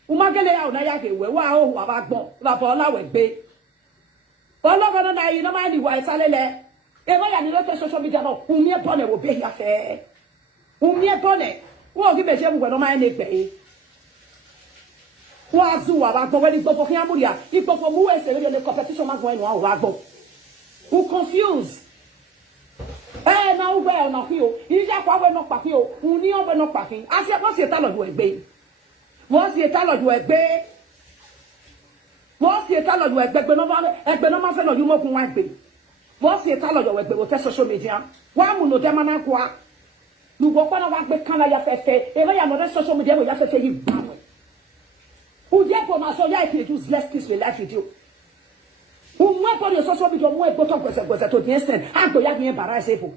u ma gele ya o na ya ke we wa o wa ba gbon ba bo la we gbe ologo na yi no ma ni wa isalele e mo ya ni lo te social media no u mi e to na wo be ya fe Umie bone, wo gi beje mu no ma ne gbe. Wo azu wa ba gbo we ni gbo kan amuria, igbo mu we se le competition ma gbo enu wa gbo. Who confuse? Na u gbe ona ki o, ija kwa we no pa ki o, uni o be no pa ki. Ase bo se ta lodu egbe. Wo se ta lodu egbe. Wo se ta lodu egbe no ma fe lodu mo kun wa egbe. Wo se ta lodu egbe wo te social media. Wa mu no de ma na kwa. Nous ne pouvons pas quand il y a fait. Et là, il y a mon social media, il y a fait. Ou bien pour ma soeur, il y a écrit tous let's kiss me live video. Ou moins pour les social media, moins pour ton conseil, bien scène. Ah, il y a bien barrage pour.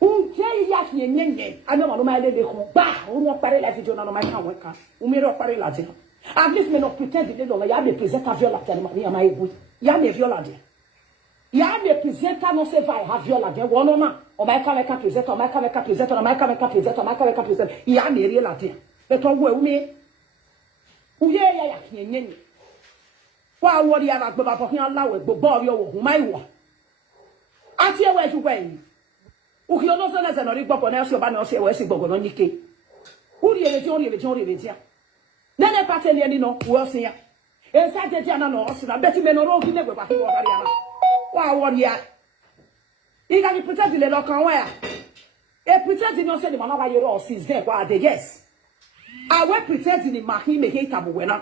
Ou bien il y a qui est nien. Ah non, on m'a allé des cons. Bah, on m'a parlé la vidéo, on m'a dit quand. On m'a parlé la vidéo. À plus, mais non, putain, il y a des présents à violer tellement. Il y a ma ébouille. Il y a des violents. Il y a des présents non c'est vrai, à violer. On m'a quand même présent, on m'a quand même présent, on m'a quand même présent, on m'a quand même présent. Il y a des rien là-dedans. Mais toi, où est où y a qui est nien. Wa wo dia ba gbe ba fokin Allah we gbo bo yo wo mai wo. Ati e we ju we. U ki ono so na se no ri gbo na so ba na so e we si gbo no nike. U ri ele ti o ri ele ti o ri ele ti a. Na ne pa tele ni no wo se ya. E sa je ti ana no o si na beti me no ro ki ne gbe ba ki wo kari ana. Wa wo dia. I ga ni pretend le lo kan wa ya. E pretend no se ni ma na ba yoro o si ze kwa de yes. I will pretend ni ma hi me he tabu we na.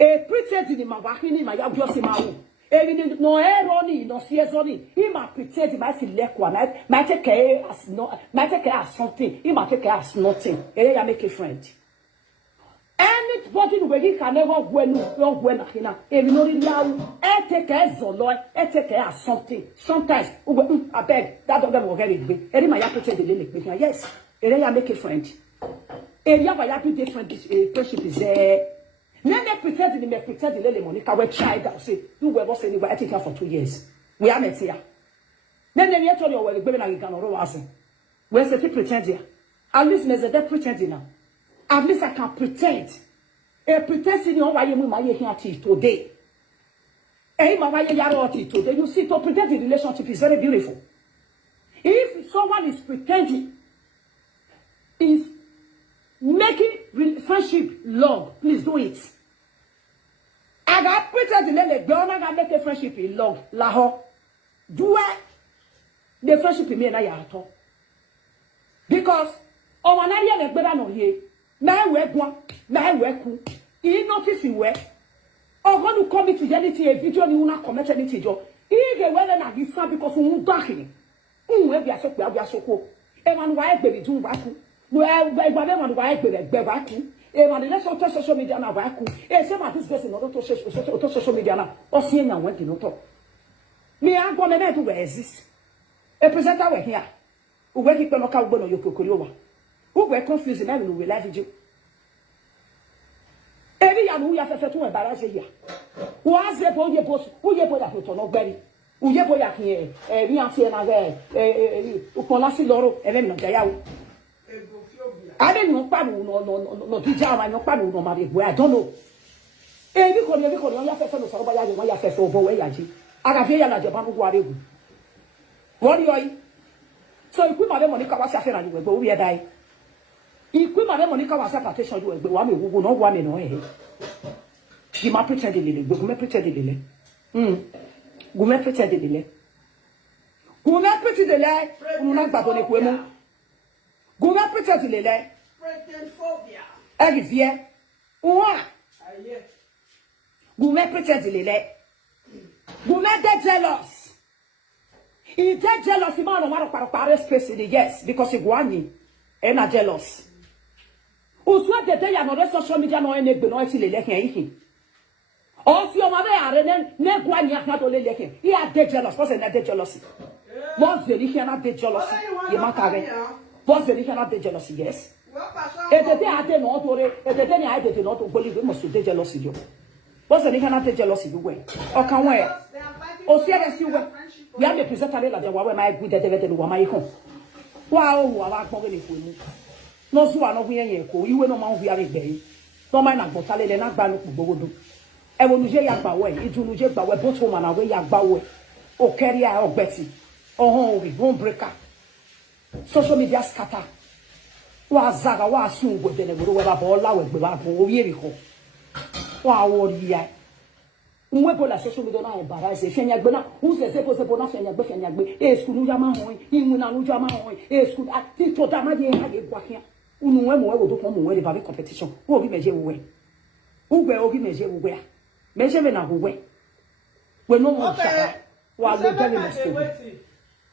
E pretend ni ma wa hi ni ma ya bio se ma wo. E ni no eroni no si ezoni. He ma pretend ma si le kwa na ma take care as no ma take care as something. He ma take care as nothing. E ya make a friend. Anybody who will can never when na e we no really how e take care zolo e take care as something. Sometimes I beg that don't go get it. E ma ya pretend the le yes. E ya make a friend. E ya ba ya do different friendship is there. Never pretend me pretend the money can we try that say you were boss anyway I take her for 2 years. We are met here. Then you told you well gbe na gan oro wa so. Where's the pretend here? At least there's a dead pretending now. At least I can pretend. A pretending on why you my here today. Eh, my today. You see, to pretend the relationship is very beautiful. If someone is pretending, is making friendship long, please do it. I got pretend the girl, I got make a friendship long. Laho, do it. The friendship in me and I are talk. Because oh, when I hear the better no here, my work one, my work who, he notice you work. Or when you come to anything, a video you not commit anything, he get well and this because you darkening. Will be a so well, we are so cool. And one white baby do waku. Well, whatever white baby, bebaku. And when the rest of social media now waku, and some of this person not to social media now, or seeing and went in talk. Me, I'm going to where exist. A presenter were here. Who were people knock out one of your cocoa. Who were confusing and we will laugh you. Every young who have to embarrass here. Who has the boy boss, who you put a foot on no berry. Who you put up here, we are seeing a Uponasi Loro, and then no Jayao. I didn't know Pabu, no Dijama, no Pabu, no Mari, where I don't know. Every corner, you have to follow somebody, you have to follow Boyaji. I have here like your bamboo. What do you? So if we madam Monica was after you will we die. If we madam Monica was after you will be one who will not one in away. You might pretend it, but we pretend it. We may pretend it. We may pretend it, we not bad on a woman. We may pretend it. Pretend phobia. Again, what? We may pretend it. We may get jealous. He get jealous, man, no matter what space in the yes, because he won and not jealous. Who's what the day another social media no any benoit le lekin. Also, your mother are then never one year not only lekin. He had dead jealous, wasn't that dead jealousy? Was the lekin not dead jealousy? You might have was the lekin not dead jealousy, yes? If the day I did not worry, if the day I did not believe it must be jealousy. Was the lekin not dead jealousy you way? Or can wear? Or serious you were. We have the presenter like the one my good that one my home. Wow, I like more than if we no so are not wearing a you will no man we are a no mind not bottle and not ban Bodo. I will use Yagba way, it will use by both woman away Yagba way, or carrier or Betty, or home, home breaker. Social media scatter. Was Zaga was soon with the Ruba Bola with Yericho. Wow, yeah. Mwebola social media na embarrass fenya gbe na who say possible na fenya gbe e school ya ma hon inu na nuja ma hon e school ti to da ma je ha ge gwa kia unu we mo we do mo we de ba competition wo bi meje we ugwe o bi meje we a meje me na we no mo sha wa lo tell me story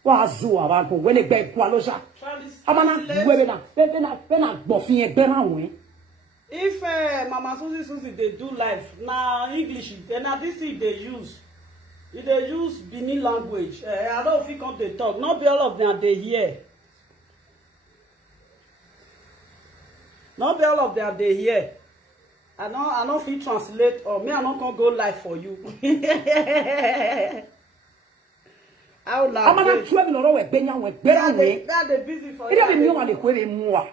wa zuwa wa go we le gbe kwa lo sha amana we na gbofin egbe ma won. If Mama Suzy they do live now English and now this is they use. If they use Benin language, I don't know if you come to talk. Not be all of them they hear. Not be all of them they hear. I know if you translate or me I not gonna go live for you. I will not. Amana twelve no we benya we benya we. That they busy for you. It don't mean you want to kwere mu a.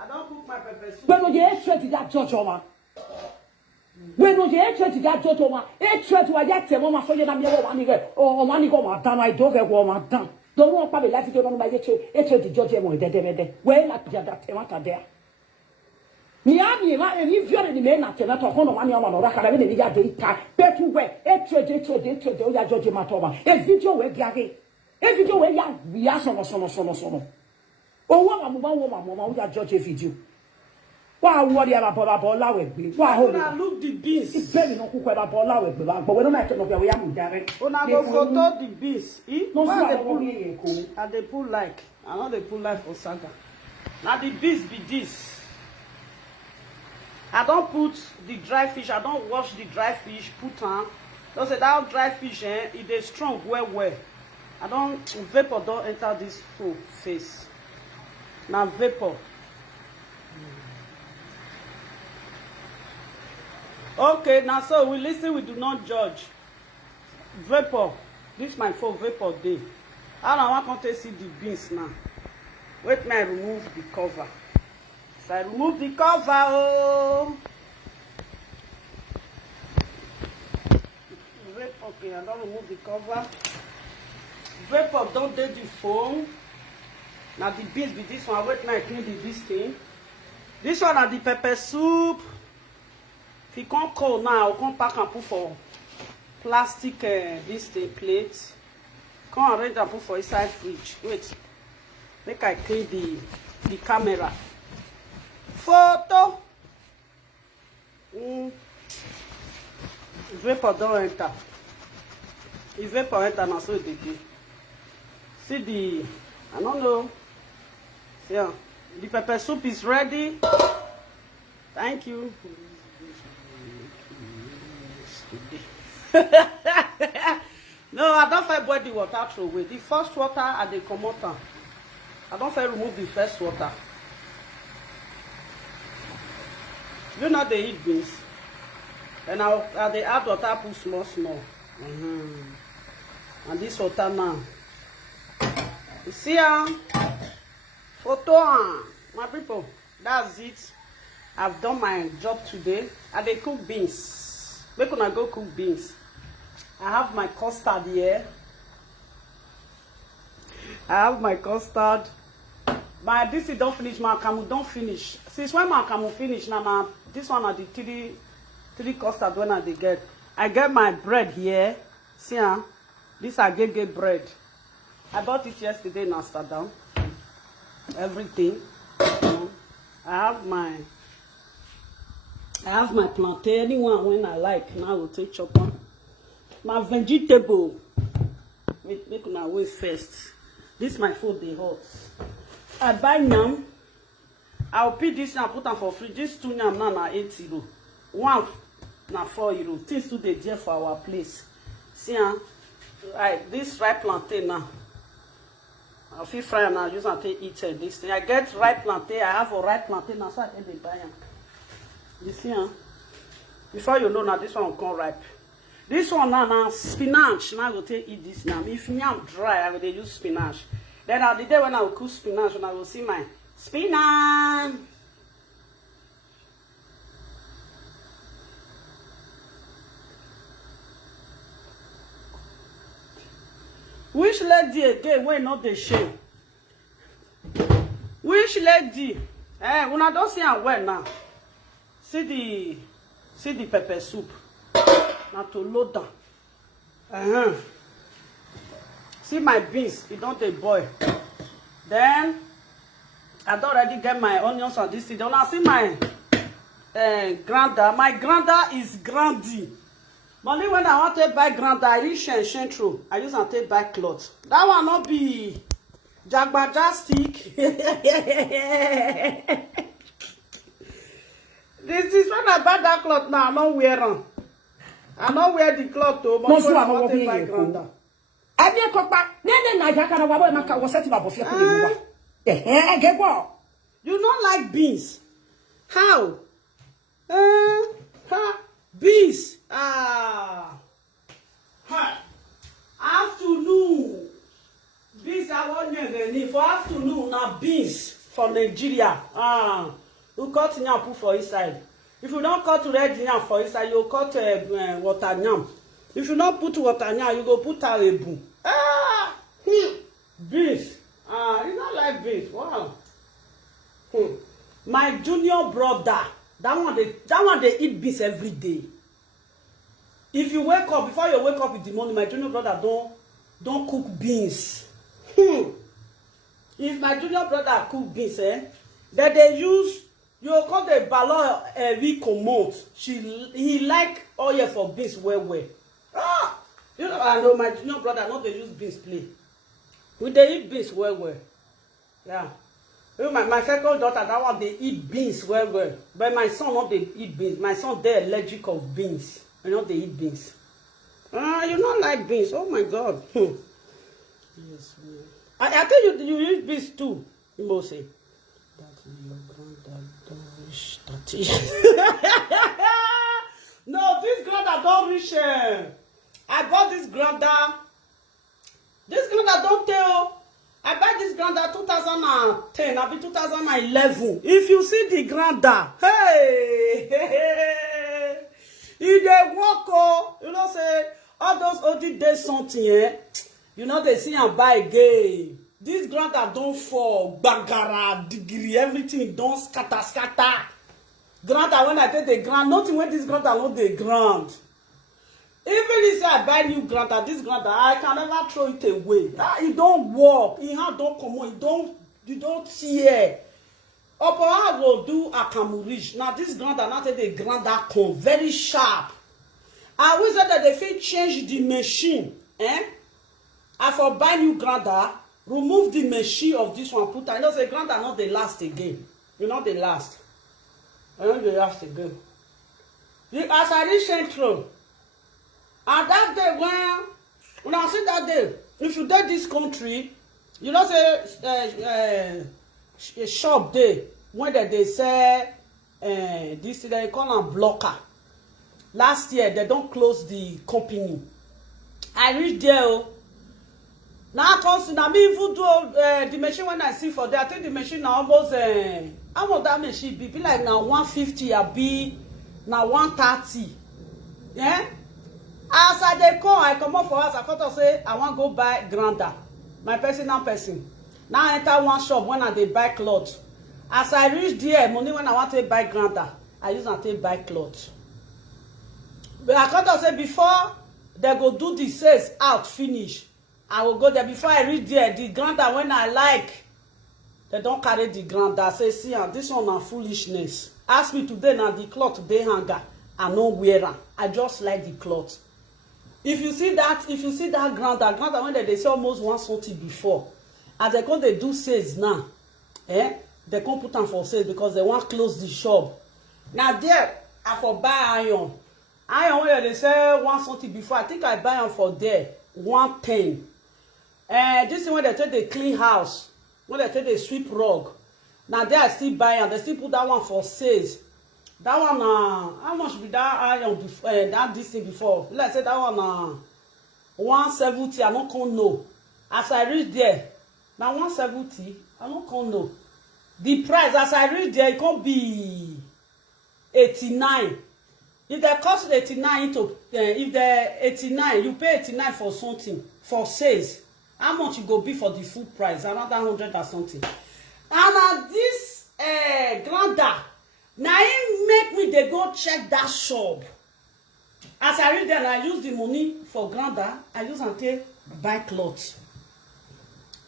I don't cook my pepper soup. When you straight to that church, when you straight to that church, straight to a yacht, Mama, so you know, or money go my down, I don't get one down. Don't want to be like you don't buy it to judge him with the way like that Temata there. Miami, if you're in the main at Temata, one money on or Raka, the Yadita, better way, a judge Matoma, a video where Gaggy, a video where we are sono. Oh, woman, we are judge a video. Why, what you have about Lawe? Why, look the beans. It's very no cook about Lawe, but we don't have to know where we are. When I go photo the beans, no, and they pull like, I know they pull like for Saga. Now the beans be this. I don't put the dry fish, I don't wash the dry fish, put on. Don't say that dry fish, it is strong, well. I don't, vapor don't enter this full face. Now vapor. Okay, now so we listen, we do not judge. Vapor. This my phone vapor day. I don't want to see the beans now. Wait, may I remove the cover. So I remove the cover. Oh. Okay, I don't remove the cover. Vapor don't do the phone. Now the beans be this one. Wait, now I clean this thing. This one are the pepper soup. If you can't cold now, I can't pack and put for plastic this thing plate. Can't arrange and put for inside fridge. Wait, make I clean the camera. Photo. Vapor don't enter. If vapor enter, now so it do. See the, I don't know. Yeah, the pepper soup is ready. Thank you. No, I don't feel boil the water throw away. The first water and the come out. I don't feel remove the first water. You know they eat beans. And I they add water put small. And this water now. You see photo, my people. That's it. I've done my job today. And they cook beans. Make una go cook beans. I have my custard here. I have my custard. My this don't finish. My akamu don't finish. Since when my akamu finish now, this one are the three custard when I get. I get my bread here. See this agege bread. I bought it yesterday in Amsterdam. Everything. I have my plantain. Anyone when I like, now I will take chopper. My vegetable. Make una wait first. This my food they hot. I buy yam. I'll pick this and put them for free. This 2 yam now na 8 euro. 1 na 4 euro. Things to the dear for our place. See like this ripe plantain now. I feel fry and I just want to eat this thing. I get ripe plantain. I have a ripe plantain now, so I can buy them. You see, before you know now, this one will come ripe. This one now spinach. Now I go take eat this now. If yam dry, I will use spinach. Then the day when I will cook spinach, and I will see my spinach. Which lady again? Why not the shame? Which lady? When I don't see her well now. See the pepper soup. Now to load down. See my beans. It don't they boil. Then I don't already get my onions on this thing. Then I see my grinder. My grinder is grandy. Money when I want to buy grinder, I reach through. I use and take buy cloth. That one not be jagbaja stick. This is when I buy that cloth now. I don't wear on. I don't wear the cloth though. Money when I want to buy grinder. I be a cockback. Then I can't have my car was setting up of your get what? You don't like beans. How? Beans. Afternoon. Beans are one year for afternoon now beans from Nigeria. You cut yam put for inside. If you don't cut red yam for inside, you cut water yam. If you don't put water yam, you go put arebu. Beans. You don't like beans. Wow. My junior brother, that one they eat beans every day. If you wake up, before you wake up in the morning, my junior brother don't cook beans. If my junior brother cook beans, then they use, you call the ballon every commode. He like oil for beans well. You know, I know my junior brother not they use beans play. They eat beans well. Yeah. You know, my second daughter, that one they eat beans well. But my son not they eat beans. My son they allergic of beans. You know they eat beans. You don't like beans. Oh my God. Yes. I think you eat beans too. You must say. No, this grinder don't reach. I bought this grinder. This grinder don't tell. I buy this grinder 2010, I be 2011. If you see the grinder, hey, if they walk, oh, you know, say, all those old days something, you know, they see and buy again. This grinder don't fall, bagara, degree, everything don't scatter. Grinder, when I take the ground, nothing when this grinder not the ground. Even if I buy new grinder, this grinder, I can never throw it away. It don't work. It don't come on. You don't tear. Upon I will do a camurich. Now this grinder, not the grinder come very sharp. I always said that they fit change the machine. I for buy new grinder, remove the machine of this one, put. I know the grinder not the last again. You know the last. I know the last again. As I reach Central. And that day when I see that day, if you did this country, you know say a shop day when they say this they call them blocker. Last year they don't close the company. I reach there. Now I come see now me even do the machine when I see for there. I think the machine now almost how much that machine be like now 150 or be now 130. Yeah. As I dey come, I come up for us. I thought to say I want go buy grinder, my personal person. Now I enter one shop when I dey buy cloth. As I reach there, money when I want to buy grinder, I use and take buy cloth. But I thought to say before they go do the sales out finish, I will go there. Before I reach there, the grinder when I like, they don't carry the grinder. I say, see, this one na foolishness. Ask me today now the cloth dey hanger. I no wear am. I just like the cloth. If you see that grinder when they say almost 140 before, and they come they do sales now, they come put them for sales because they want close the shop. Now there, I for buy iron where they say 140 before. I think I buy them for there 110. This is when they take the clean house, when they take the sweep rug. Now there I still buy and they still put that one for sales. That one, how much be that iron before, that this thing before? Like I said, that one, 170, I don't know. As I reach there, now 170, I don't know. The price, as I reach there, it can't be 89. If they cost 89 if they 89, you pay 89 for something, for sales. How much it go be for the full price? Another 100 or something. And this grinder, now it make me they go check that shop. As I read there, I use the money for grinder. I use and take buy clothes.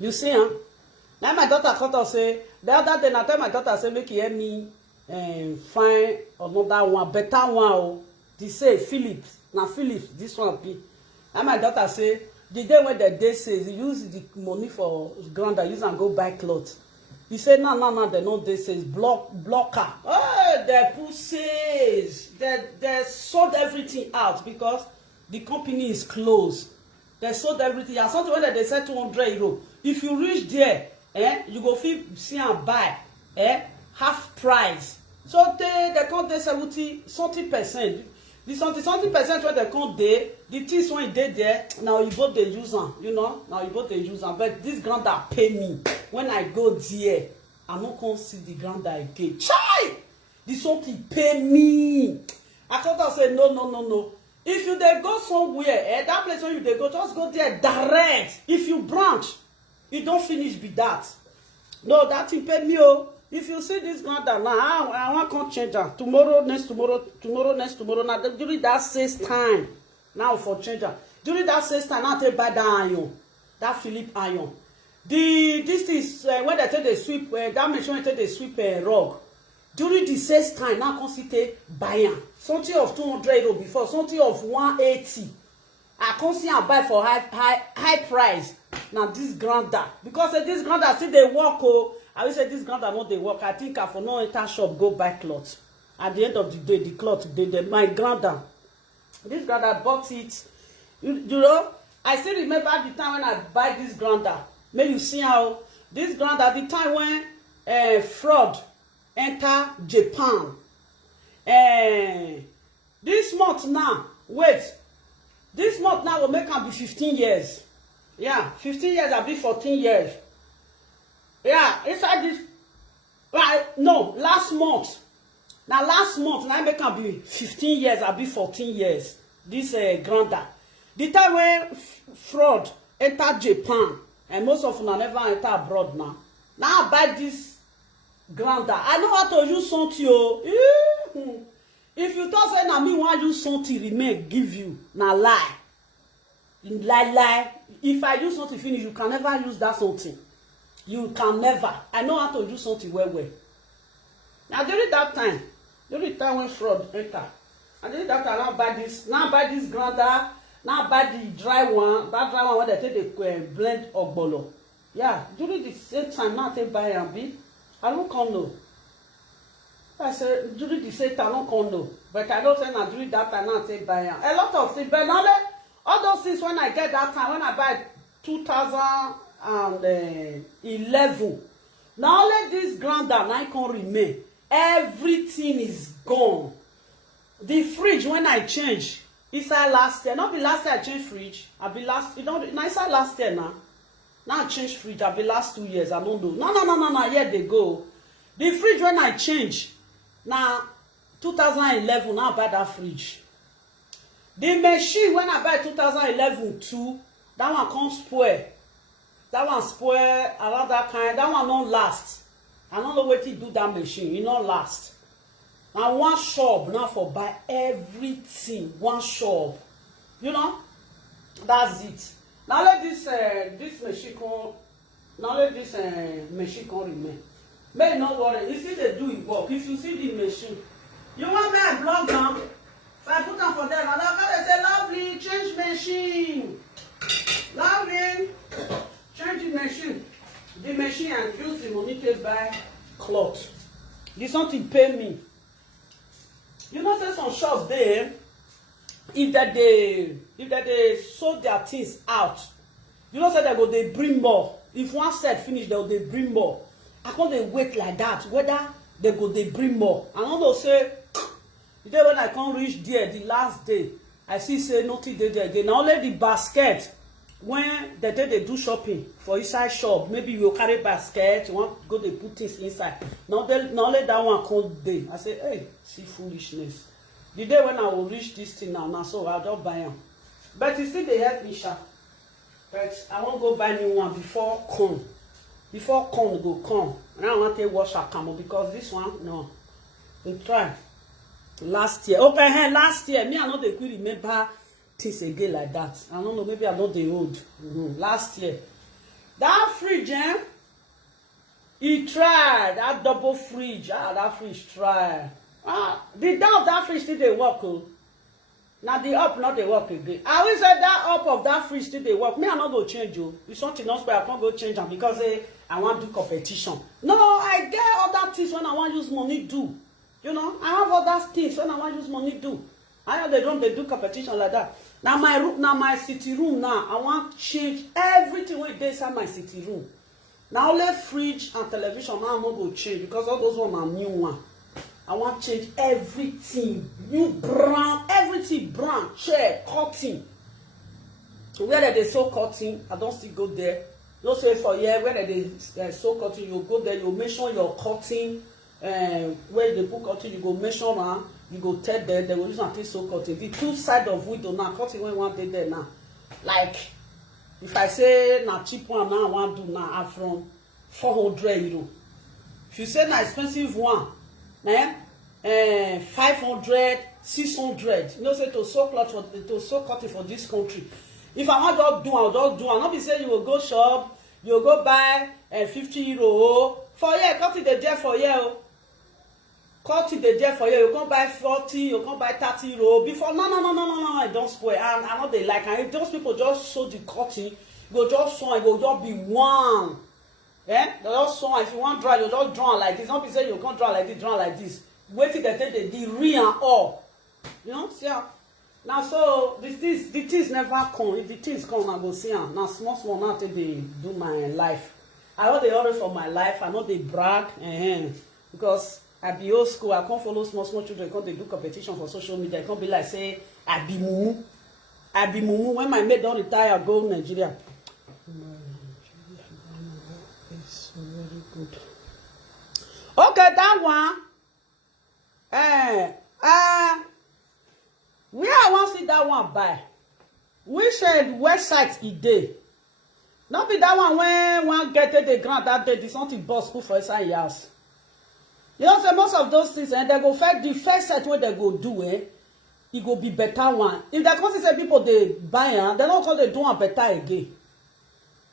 You see, huh? Now my daughter called us say the other day. I tell my daughter say make you help me find another one, better one. Oh, they say Philips. Now Philips, this one be. Now my daughter say the day when the day says he use the money for grinder, use and go buy clothes. He said, no, they know this is blocker. Oh, they put sales. They sold everything out because the company is closed. They sold everything. And something when they said 200 euro. If you reach there, you go feel see and buy, half price. So they can't do 70%. The 70% when they can't do, the things when they there, now you both they use them, you know. Now you both they use them. But this grinder pay me. When I go there, I'm not going to see the grinder again. Chai! This one pay me. I thought I said, no. If you they go somewhere, that place where you they go, just go there direct. If you branch, you don't finish with that. No, that thing pay me. Oh. If you see this grinder now, I want to change that. Tomorrow, next tomorrow. Now, during that 6 time, now for change that. During that 6 time, now take buy that iron. That Philip iron. This is when they take the sweep, that machine when they take the sweep rug. During the 6 time, now consider buying. Something of 200 euro before, something of 180. I consider buy for high price. Now this grinder. Because this grinder still they work. Oh, I will say this grinder not they work. I think I for no enter shop go buy cloth. At the end of the day, the cloth my grinder. This grinder bought it. You know, I still remember the time when I buy this grinder. May you see how this grinder, the time when fraud enter Japan. This month now, wait. This month now will make am be 15 years. Yeah, 15 years, I'll be 14 years. Yeah, inside this. Right, no, last month. Now last month, now make can be 15 years, I'll be 14 years. This granda. The time when fraud entered Japan, and most of them never enter abroad now. Now I buy this granda. I know how to use something. If you don't say na me want use something, remain give you. Now lie. Lie. If I use something finish, you can never use that something. You can never. I know how to do something well. Now during that time when fraud enter, and during that time now buy this granda, now buy the dry one, that dry one where they take the blend ogbolo. Yeah, during the same time now take buy and be, I don't come no. I said during the same time I don't come no, but I don't say now during that time now take buy a lot of things, but now all those things when I get that time when I buy 2011. Now let this granda now can remain. Everything is gone. The fridge when I change, it's last year. Not be last year I change fridge. I be last. You know, it's last year now. Now I change fridge. I be last 2 years. I don't know. No. Here they go. The fridge when I change, now 2011. Now I buy that fridge. The machine when I buy 2011 too, that one can't spoil. That one spoil around that kind. That one don't last. I don't know what to do that machine. It don't last. Now one shop now for buy everything. One shop. You know? That's it. Now let this machine come. Now let this machine come remain. May not worry. If they do it work, if you see the machine, you want me to block them? If I put them for them, and they say, lovely, change machine. Lovely. Change the machine. The machine and use the money to buy cloth. This something pay me. You know, there's some shops there. If they sold their things out, you know, say they bring more. If one set finish, they bring more. I can't they wait like that. Whether they bring more. And all they say, the day when I can't reach there, the last day, I see say nothing there again. Now only the basket. When the day they do shopping for inside shop, maybe you carry basket, you want to go they put things inside. Now let that one come day. I say, hey, see foolishness. The day when I will reach this thing now so I'll just buy them. But you still they help me, sha. But I won't go buy new one before corn. Before corn go come. And I want to wash a camel because this one, no. We try. Last year. Okay, last year. Me, I know they could remember things again like that. I don't know, maybe I'm not the old. Last year. That fridge, he tried. That double fridge. That fridge tried. The down of that fridge still they work. Now the up not they work again. I always said that up of that fridge still they work. Me, I'm not going to change you. It's something else, but I can't go change them because I want to do competition. No, I get other things when I want to use money do. You know, I have other things when I want to use money do. I know they do competition like that. Now my room, now my city room now, I want to change everything when they inside my city room. Now only fridge and television now I'm not going to change because all those ones are new one. I want to change everything. New brown, everything brown, chair, curtain. So where they sew curtain, I don't still go there. No say for here, where they sew curtain, you go there, you measure your curtain, where they put curtain, you go measure around. You go tell them, they will use and take so curtain. The two side of window now, curtain when one day there now. Like, if I say na cheap one now, I want to do now, I'm from 400 euro. If you say na expensive one, 500, 600. You know, say to sew cloth for to sew curtain for this country. If I want to do, I'll just do. I'll not be saying you will go shop, you will go buy 50 euro. For here, curtain they there for here. Curtain they there for you. You can't buy 40, you can't buy 30 euro. Before no, I don't spoil. And I know they like. And if those people just sew the curtain, you go just sew, it will just be one. They just sew. If you want dry, you just draw like this. Not be saying you can't draw like this, draw like this. Wait till they take the real and all. You know, see how. Now so the things never come. If the things come, I go see them. Now small now till they do my life. I know they order for my life. I know they brag. Because I be old school. I can't follow small children. Can't they do competition for social media? I can't be like say I be mumu. When my mate don't retire, I go Nigeria. Good. Okay, that one. Where I want to see that one by? Which website it dey? Not be that one when one get the grant that day, this something boss school for inside years. You know, say most of those things, and they go first the first set where they go do it go be better one. If that cause say people they buy they don't call they do one better again.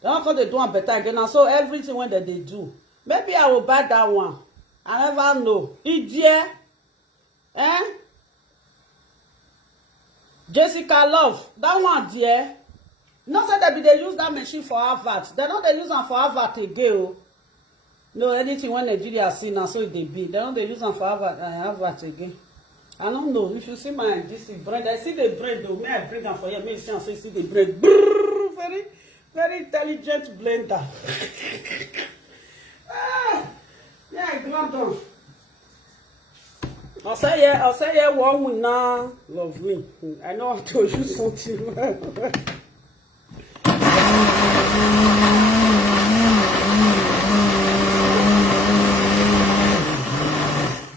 They don't call they do one better again. And so everything when they do, maybe I will buy that one. I never know. Idiot, Jessica Love, that one dear. Not say that they use that machine for advert. They don't they use them for advert again. No, anything when Nigeria see now, so they be. They don't they use them for advert again. I don't know. If you see my this bread, I see the bread though. May I bring them for you? May you see and see the bread. Brrr, very, very intelligent blender. Yeah, I grabbed them. I'll say one win now. Love win. I know how to use something.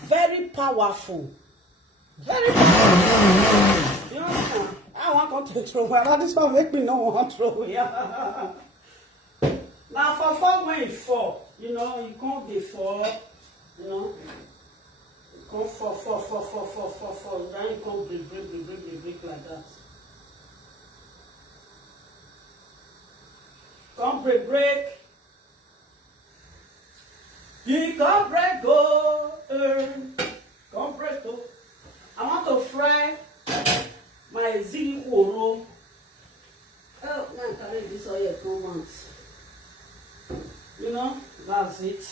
Very powerful. Very powerful. You know, I want to throw away. This one make me no want to throw away. Now for 4 when it's 4, you know, you can't be 4, you know. You can't 4, then you can't break like that. Come break. You can't break go. Come break go. I want to fry my ziri koro. Oh, man, carry this oil come once. You know, that's it.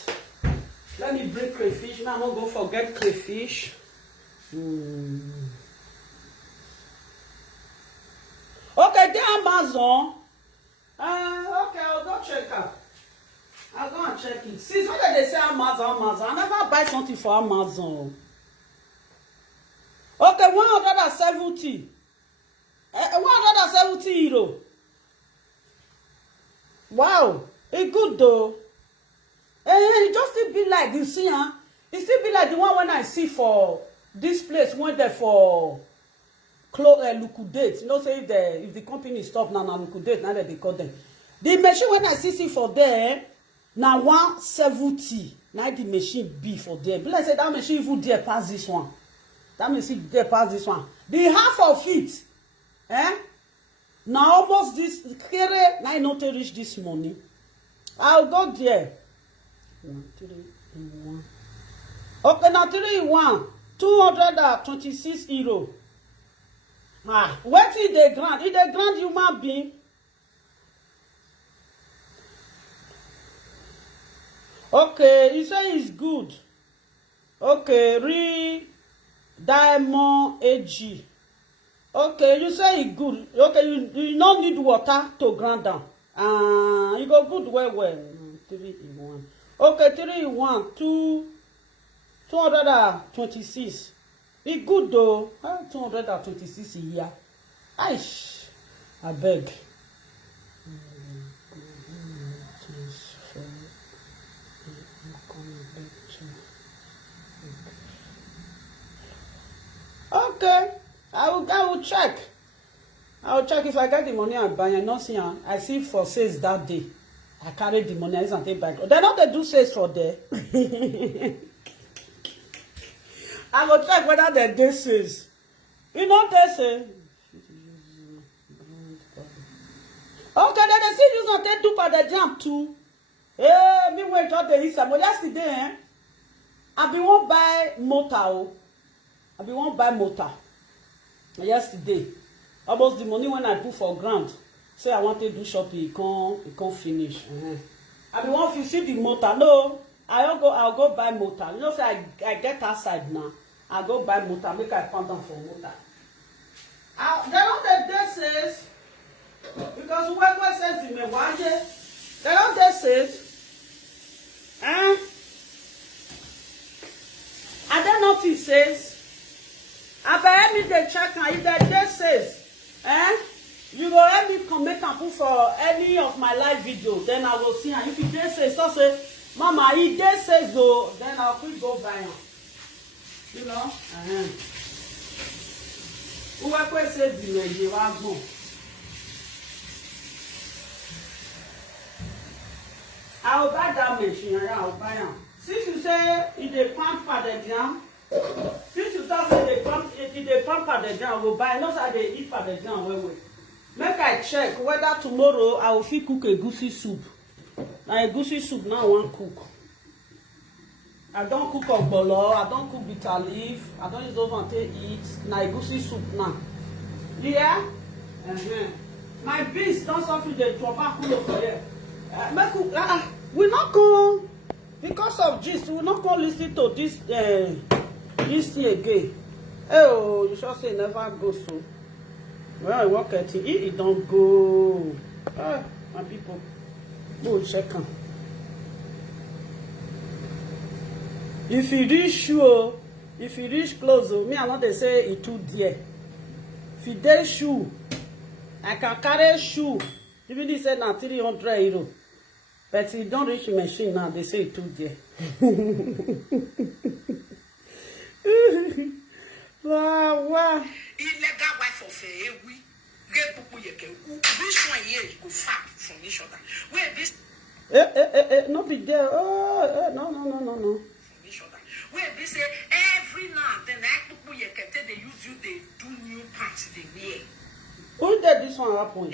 Let me break crayfish. Now I'm not going to forget crayfish. Okay, the Amazon. Okay, I'll go check her. I'll go and check it. Since when they say Amazon, I never buy something for Amazon. Okay, 170. 170 euro. Wow, it's good though. It just still be like, you see, huh? It still be like the one when I see for this place when they for liquidate. You know, say if the company stop now liquidate, now that they call them. The machine when I see for there, now 170. Now the machine be for there. But like I said, that machine even there pass this one. That machine there pass this one. The half of it, now almost this kere. Now I not to reach this money. I'll go there. 3 in 1. Okay, now 3 in 1. 226 euro. What is the grant? Is the grant human being? Okay, you say it's good. Okay, Diamond AG. Okay, you say it's good. Okay, you don't need water to grind down. You go good well. 3 in 1. Okay, 3 in 1. 226. It's good though. 226 a year. Aish. I beg. Okay, I will check. I will check if I get the money and buy. I not see. I see for sales that day. I carry the money. I just take back. They not they do sales for there. I will check whether they do sales. You know they say. Okay, then they see you not do for the jump too. Me went out the Easter, but yesterday, I be won't buy motor. I be won't buy motor. Yesterday, almost the money when I put for grant. Say I want to do shopping, it can't finish. I be want to see the motor. No, I'll go buy motor. You know, say I get outside now. I'll go buy motor. Make I pound down for motor. They don't the says because whoever says in me, why they don't they says. I don't know if it says. I bet me they check and if that says, you go help me comment and put for any of my live videos. Then I will see. And if it says, so say Mama, he just says so, then I'll quick go buy him. You know? Who ever says you have more? I'll buy that machine, I'll buy him. Since you say if they pamper the jam, since you talk say they pamper the jam, I will buy. Not that they eat for the jam. Wait. Make I check whether tomorrow I will fit cook a goosey soup. Now a goosey soup now I want cook. I don't cook ogbolo, I don't cook bitter leaf, I don't use those one to eat. Now a goosey soup now. Yeah? My beans don't suffer the tobacco for here. We not go because of this. We not go listen to this thing again. Oh, you should say never go so. Well, I work at it don't go. My people, go check on. If you reach shoe, if you reach close, me I not they say it too dear. If you dey shoe, I can carry shoe. Even they say na 300 euro. But if you don't reach the machine now, they say it too dear. Wow. Illegal wife of a we get people you can which one here go far from each other. Where this Not be there. No. from each other. Where they say every now and then people you can tell they use you, they do new parts they wear. Who did this one happen?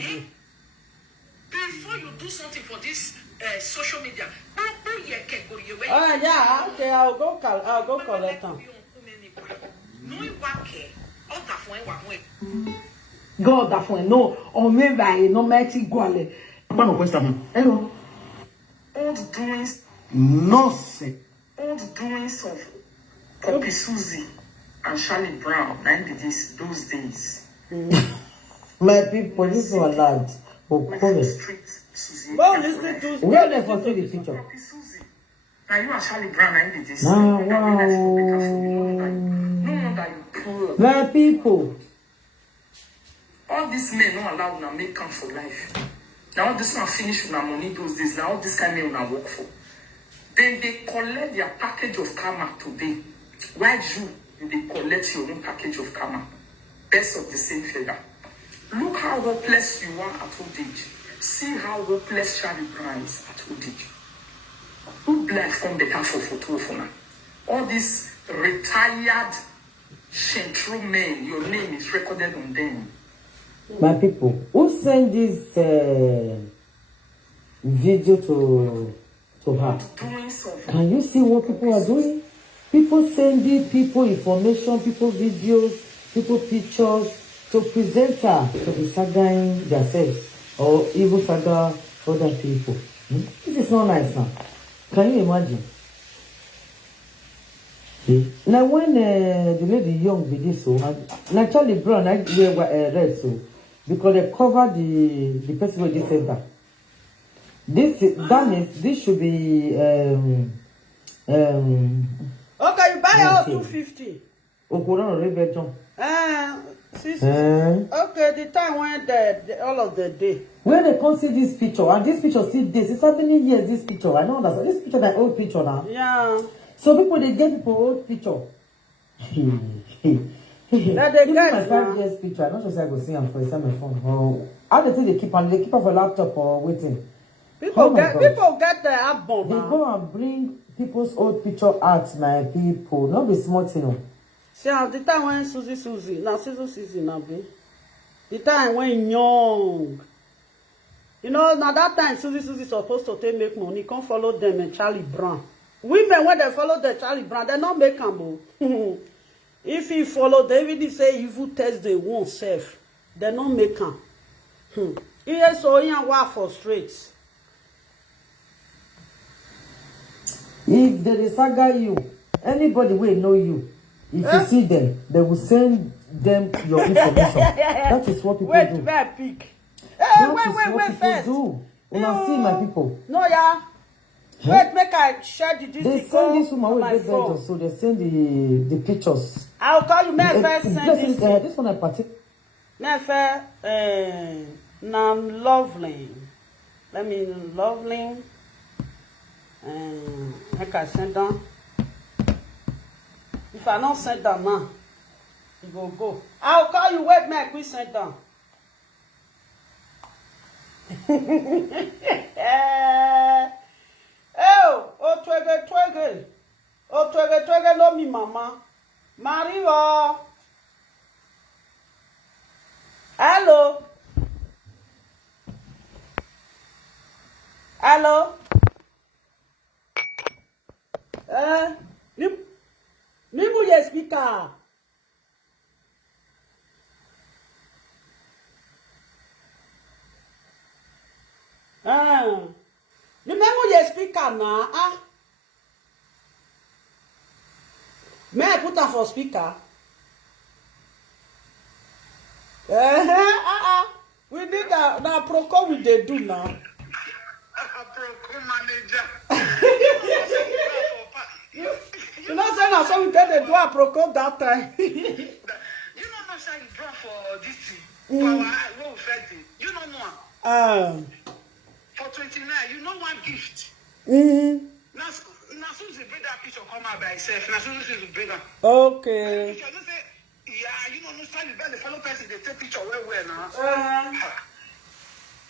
Before you do something for this social media, people you can go your way. Yeah, okay, I'll go collect them. God that for no or maybe no mighty gwale. One question. Hello. Old doings, Nonsense. old doings of Poppy Suzy and Charlie Brown. Like those days. My people, this one lad. Street Suzy. Well, listen to Where they for see the picture? Poppy Suzy. Now you and Charlie Brown. Like this. Wow. No wonder you poor. My people. All these men not allowed to make come for life. Now all this one finish with our money those days. Now all this kind of men will work for. Then they collect their package of karma today. Why you they collect your own package of karma? Best of the same feather. Look how hopeless you are at old age. See how hopeless Charlie Brown is at old age. Who black from the half of photo for now? All these retired Shentro men, your name is recorded on them. My people, who sent this video to her? Can you see what people are doing? People sending people information, people videos, people pictures to present her to be sagging themselves or even saga other people. This is not nice now. Can you imagine? Now when the lady young be this so, now Charlie Brown I wear red so because they cover the person with this center. That means this should be okay, you buy all 250. Okay, the time when all of the day. When they come see this picture, and this picture see this, it's how many years this picture? I don't understand. This picture is old picture now. Yeah. So people they get people old picture. That they Even get my 5 years picture, I'm not sure if I go see them for my phone. Or how they think they keep on for laptop or waiting. People get the album. They go and bring people's old picture out, my people. Not be smart, you know. See, at the time when Suzy, now Suzy now be. The time when young. You know, now that time Suzy supposed to make money, come follow them and Charlie Brown. Women, when they follow the Charlie Brown, they not make them. If you follow, they even say evil test they won't save. They not make them. Yes, so you are frustrated. If they saga you, anybody will know you. If you see them, they will send them your information. That is what people do. Wait, pick. Wait first. Do. Una see my people. No, yeah. Wait, make I share the They send this woman with this letter, so they send the pictures. I'll call you. May first send this. This one I party. May first, lovely. Let me lovely. I can send down. If I don't send down now, you go. I'll call you. Wait, man. Quick send down. Oh, twege. Oh, twege, no me, mama. Mario. Hello. Me mulher speaker. Me mulher speaker na. May I put her for speaker? We need that Proco we they do now. Proco manager. You know, say now, so we did the do a Proco that time. You know, no say you draw for this thing. For our what we fed it. You know no. For 29, you know one gift. Now Suzy bring that picture come out by itself. Now Suzy bring her. Okay. You know say, yeah, you know, no stand the fellow person they take picture well now.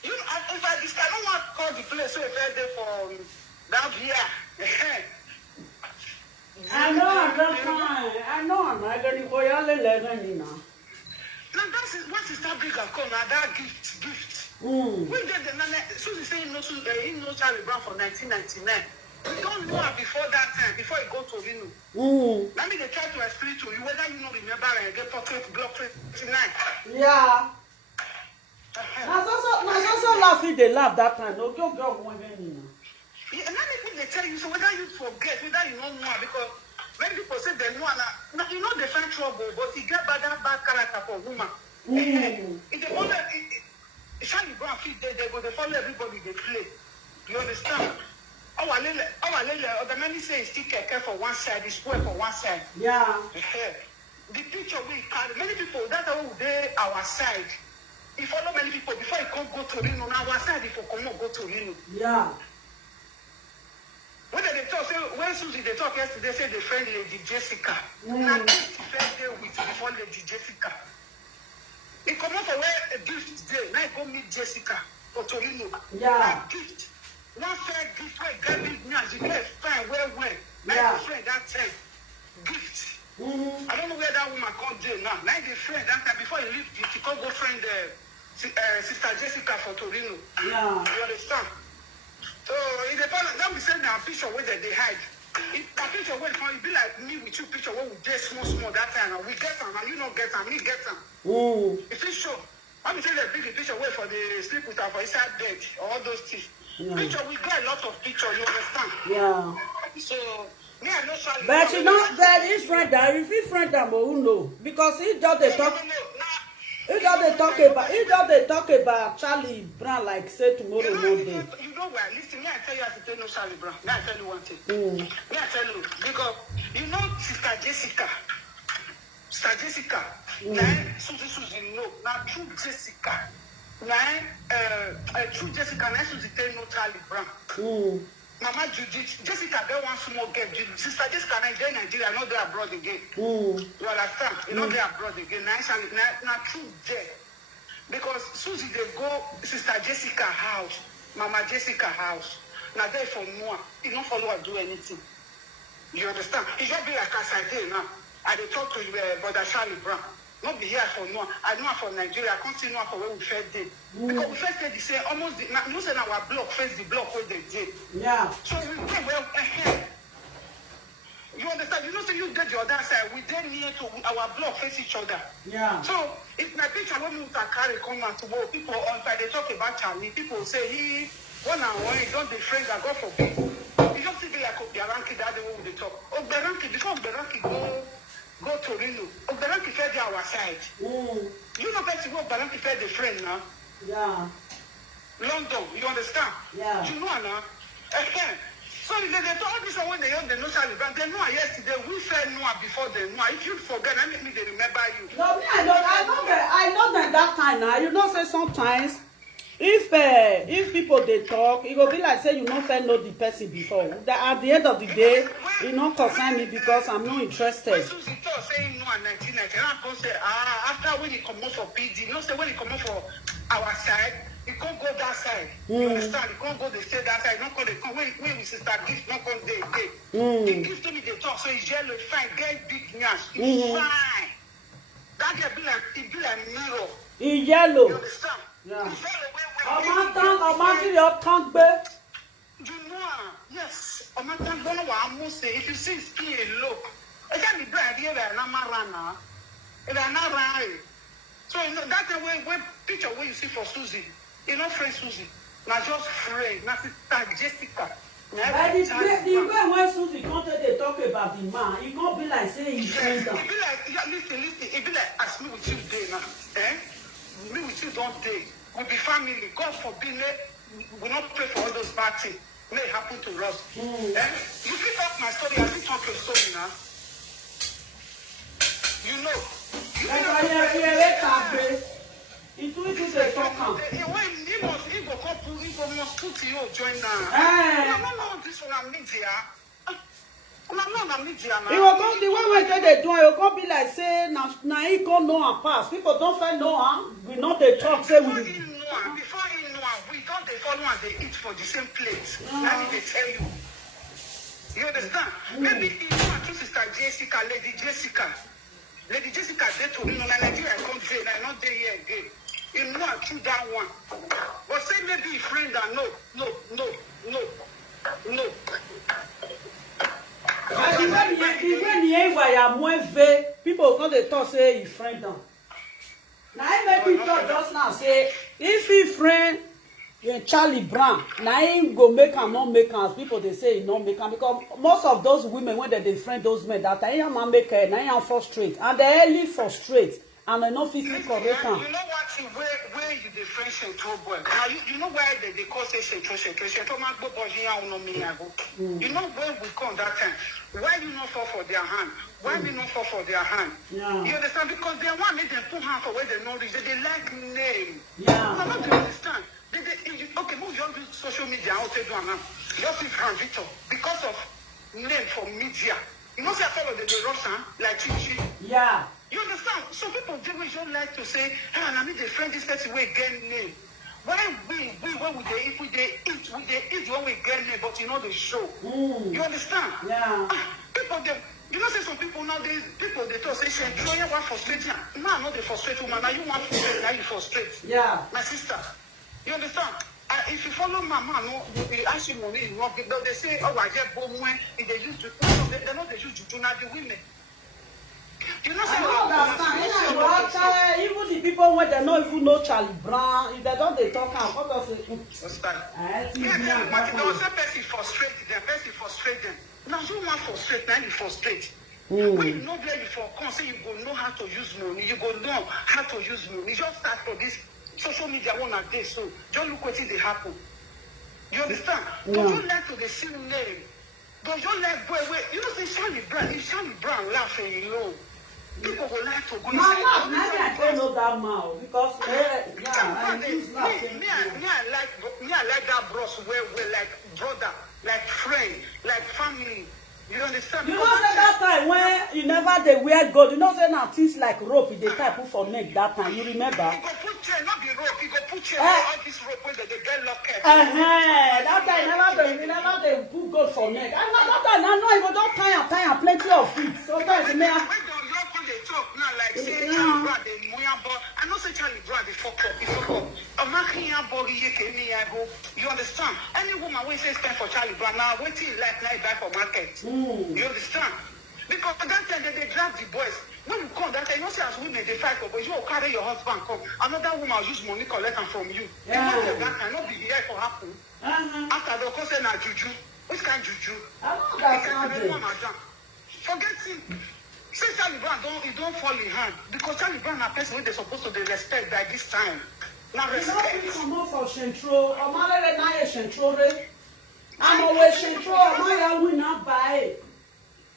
You know, if I don't want to call the place so if I there for that year. I know, I'm not going to go all the legend now. Now that's what is that bigger call now? That gift. When did the Suzy say he knows Charlie Brown for 1999. We don't know her before that time, before he go to Rino. Let me try to explain to you whether you know remember and get portrait block 29. Yeah. Now so laughing they laugh that time. No girl won't even know. Yeah, and then they tell you so whether you forget, whether you don't know her because many people say they know her now you know they find trouble, but he get bad character for woman. If they follow Charlie Brown they go they follow everybody they play. You understand? Our the many say it's still keke for one side, it's spoil for one side. Yeah. The picture we carry, many people, that's how they our side. He follow many people before he can't go to Reno. Now our side, if you come go to Reno. Yeah. When they talk, say, when Suzy they talk yesterday, say they friend Lady Jessica. Now this friend there with before Lady Jessica. He come out for where a gift is there. Now he go meet Jessica for Torino. Yeah. Now gift. One friend gift where God big news, you get fine, well. Now the friend that time. Gift. I don't know where that woman called there now. Now the friend that time before he leave, he can't go friend Sister Jessica for Torino. Yeah. You understand? So in the past, that we send a picture where they hide. If a picture where it be like me with you picture where we get small that time and we get them and you don't get them, me get them. If it's show, I'm saying they bring the picture where for the sleep with her for inside bed or all those things. Yeah. Picture we got a lot of picture, you understand? Yeah. So me I know Charlie. But you know that his friend that if his friend that who know because he just they talk. He just they talk about Charlie Brown like say tomorrow Monday. You know why? Listen, me I tell you as you know Charlie Brown. Me I tell you one thing. Me I tell you because you know Sister Jessica. Now Suzy no. Now true Jessica. Now true Jessica. Now Suzy tell no Charlie Brown. Mama Judith, Jessica get one small girl. Sister Jessica now in Nigeria, not there abroad again. You understand? You know they abroad again. Now true there. Because Suzy they go Sister Jessica house, Mama Jessica house. Now they for more. You don't follow her do anything. You understand? It just be like as I did now. I dey talk to Brother Charlie Brown. Not be here for no. I know her from Nigeria. I can't see no for where we first did. Because we first did the same almost the you say our block face the block where they did. Yeah. So we came well ahead. You understand? You know, so you did the other side. We did near to our block face each other. Yeah. So if my picture when we carry come out to work, people on side they talk about Charlie. People say he one and one, he don't be friends that God forbid. You just see be like Oberanki that the way they talk. Oberanki before Oberanki go to Reno. Oberanki fed our side. You know that you Oberanki fed the friend now. Yeah. London, you understand? Yeah. You know now. So they told this one when they heard the no Charlie Brown. They know her yesterday. We said no before they know her. If you forget, I mean they remember you. No, me I know that that time now. You know say sometimes if if people they talk, it will be like say you not fair know the person before. That at the end of the day, it not concern me because I'm not interested. When Suzy talk saying no in 1990, and I say after when he come out for PD, you know say when he come out for our side, he can't go that side. You understand? He can't go the state that side. Not go the when we sister gift not come day. The gift to me they talk so he's yellow fine, get big nyash, it's fine. That get be like mirror. In yellow. You understand? Yeah. It's yellow you know, yes. If you see skin look, it can be bright here and I'm not running. So you know that's the way picture where you see for Suzy. You know friend Suzy. Not just friend, not sister Jessica. But the way when Suzy content they talk about the man, it can't be like saying he's friend. It be like listen, it be like as me with you day now. Me with you don't day. We'll be family. God forbid we not pray for all those bad things. May happen to us. You pick up my story, I think talk your story now. You know. That's why you're it will be the talk. He must put you join now. No, this one I'm media. It will come the way they do. It will come be like say now he can't know and pass. People don't find no we know they talk say we. Before he know, we don't they follow and they eat for the same place. Let me tell you. You understand? Maybe you know two sister Jessica, Lady Jessica, they told me no Nigeria come there, I'm not there here again. You know I choose that one. But say maybe a friend that no. People come they talk say he friend them. Now I make me talk just now say if he friend Charlie Brown, now him go make am not make am. People they say he not make am because most of those women when they friend those men that I am make her, now I am frustrate and they early frustrate and they not physically correct am. You know what? Where you the French and trouble? Now you know why they call say central. You know when we come that time. Why you not fall for their hand? Why we not fall for their hand? Yeah. You understand? Because they want make them put hand for where they know this. They like name. Yeah. No, not you understand. Okay, move your social media. I'll tell you now. Just see Frank Victor because of name for media. You know, say I follow the Russian like Chichi. Yeah. You understand? So people don't like to say, hey, I mean, the friend this person will get name. Why we when we eat when we get name, but you know the show. You understand? Yeah. People you know say some people nowadays people they talk say she enjoy you want frustrate you. Now not the frustrate woman, now you want frustrate, now you frustrate. Yeah. My sister. You understand? If you follow mama, no, they ask you money, you want they say, oh, I get bomb when they used to they're not they use to now the women. You know, I even the people when they don't even know Charlie Brown, if they don't they talk now, what does it? There was a person frustrate them. Now you want frustrate, now you frustrate. When you know where you for come, say you go know how to use money, you go know how to use money. You just start for this social media one a day, so just look what they happen. You understand? Yeah. Don't you like to the same name? Don't you like boy? You know say Charlie Brown, if Charlie Brown laughing, you know. People will like to go and say, I don't know that man because I like that bros where like brother, like friend, like family. You understand? You know say that time when you never they wear gold, you know say now things like rope they type put for neck that time. You remember? You go put chair, not the rope. You go put chair all this rope where they get locked. That time never they put gold for neck. And that time I know you go don't tie plenty of feet. Sometimes it may they talk now like say Charlie Brown they but I know say Charlie Brown they fuck up. You understand? Any woman when say stand for Charlie Brown now waiting like night buy for market. You understand? Because that time they drag the boys. When you come that time, you know say as women they fight for boys, you will carry your husband come. Another woman will use money collect from you. You know that time not be here for happen. After the cause na juju. Which kind of juju? I know that's forget him. Say Charlie Brown don't fall in hand because Charlie Brown a person wey they supposed to dey respect by this time. Now respect. You know come out for Central. Omalere na ye Central re. I'm always Central. Amaya win not buy.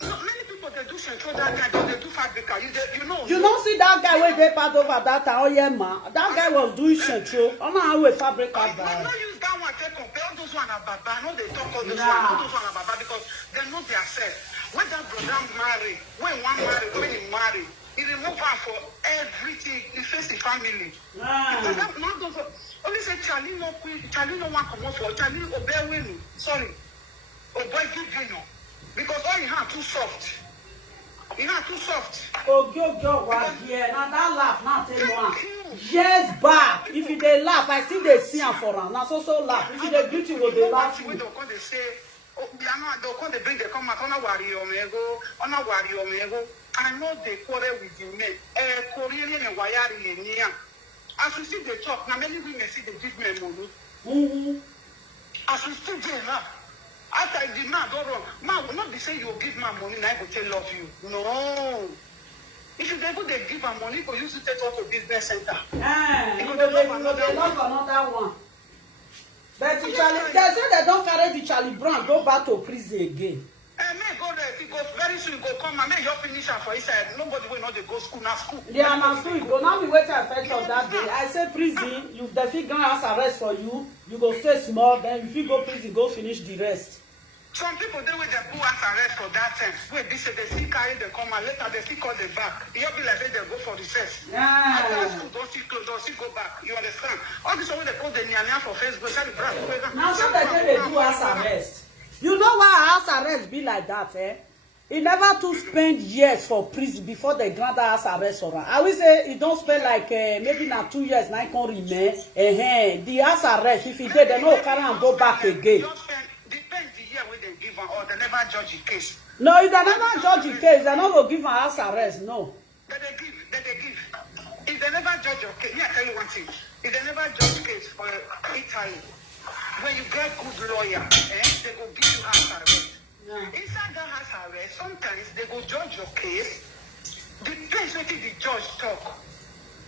Many people they do Central that guy they do fabrica. You know. You don't see that guy wey dey part over that time. Oh yeah, ma. That guy was doing Central. I'm not with fabrica buy. No use take compare all those one are baba. I know they talk all those one. All those one are baba because they know their self. When that brother marry, when one marry, when he marry, he remove her for everything. He face the family. Because that man don't only say Charlie no want come out for Charlie obey winning. Sorry. Oh boy, give you know. Because all you have too soft. You not too soft. Oh, go, yeah. Now that laugh, not tell one. Yes, back. If you they laugh, I see they see him for him. Now so laugh. If you they beauty, will they laugh you? They say, oh, they'll come, they bring the comment, on a warrior, on a warrior, I know they quarrel with you, men. Korean and Wayari and Nia. As we see the talk, now many women see the give me money. As we still do now. After I did not go wrong, man will not be saying you will give my money and I will tell love you. No. If you able to give my money, you use it to take out to business center. They love another one. But they say they don't carry the Charlie Brown, go back to prison again. And may go there, if you go very soon, you go come and may you finish her for inside. Nobody will know they go school, now school. Yeah, now school, go now be waiting I felt of that day. I say prison, you the figure house arrest for you, you go stay small, then if you go prison, go finish the rest. Some people do with the poor as arrest for that time. Wait, this they still carry the come and later they still call the back. You'll be like they go for the test. Yeah. After school, don't still go back. You understand? All this way they call the Nyanya for Facebook, now so they do house arrest. You know why house arrest be like that, eh? He never to spend years for prison before they grant the house arrest or I will say he don't spend like maybe not 2 years now he can remain. The house arrest, if he did, they no carry and go back again. Depends the year when they give her or they never judge the case. No, if they never judge the case, they not go give a house arrest, no. That they give. If they never judge your case, I tell you one thing. If they never judge the case for Italy, when you get good lawyer, they go give you house arrest. Yeah. Inside that house arrest, sometimes they go judge your case. Depends what the judge talk.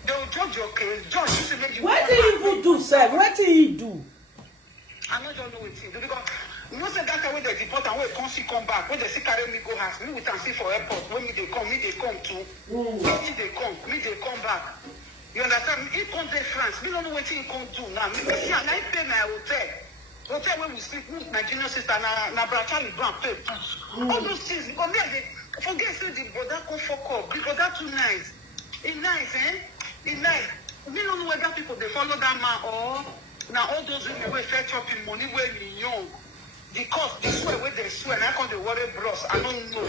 They will judge your case. Judge, you say you. What did he even do, sir? What did he do? I don't know what he do because you know say that way they deport and when they come back, when they see carry me go house, me we can see for airport. When me they come too. Me they come back. You understand? He come to France. Me don't know what he come do now. Me see and I pay my hotel. Hotel where we sleep, my junior sister na Charlie Brown pay. All those things because me they forget say the brother come fuck up. The brother too nice. He nice, He nice. Me don't know whether people they follow that man or now all those women will fetch up in money when you young. The cost, the swear where they swear, I can't worry bros. I don't know.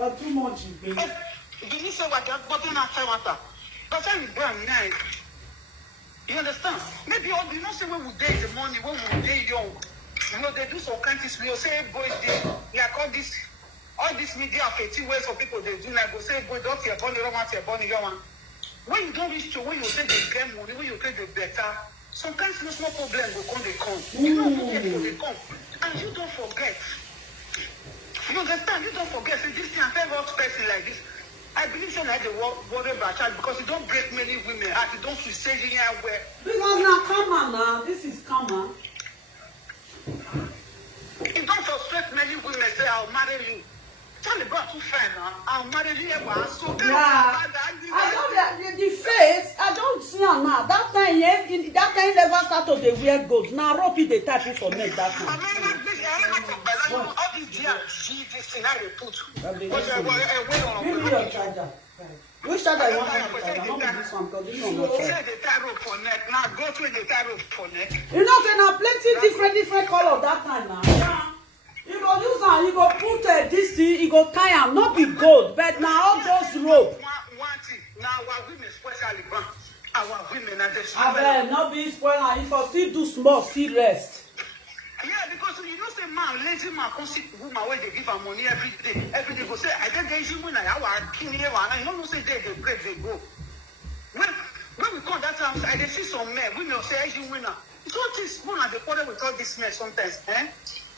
Yeah. Too much, baby. Did you say what you're putting outside water? That's how you burn nice. You understand? Maybe all you know say when we day the money, when we day young. You know, they do some countries, we will say boys they like all this media affecting ways for people they do like go say boy don't your body, don't want your body, you want. When you don't reach to when you say they get money, when you say they better, sometimes no small problem will come, they come. You don't forget when they come. And you don't forget. You understand? You don't forget. So this thing, I tell what person like this. I believe so like the worry about child because you don't break many women out, you don't suicide anywhere. Because now common now, this is common. You don't frustrate many women say I'll marry you. Charlie got too fine now. I'll marry you ever. So yeah. I know that the face, I don't see her now. That time never started to wear gold. Now rope the type for me that time. All these GTC scenario put. Give me your charger. Which charger you want to charger? Not this one because this one not charger. The tie rope for neck. Now go through the tie rope for neck. You know, there are plenty different color that time now. Yeah. You go use am, you go put this thing, you go tie am, not be gold, but now all those rope. One thing, now our women especially, our women are the I bet not be spoiled, if I still do small, still rest. Yeah, because you know, say man, lazy man, come see woman where they give her money every day go say, I don't get you when I our king here, and you don't say they break, they go. When we come that time, I see some men, women say, as you winner. It's all this one at the quarter with all this men sometimes,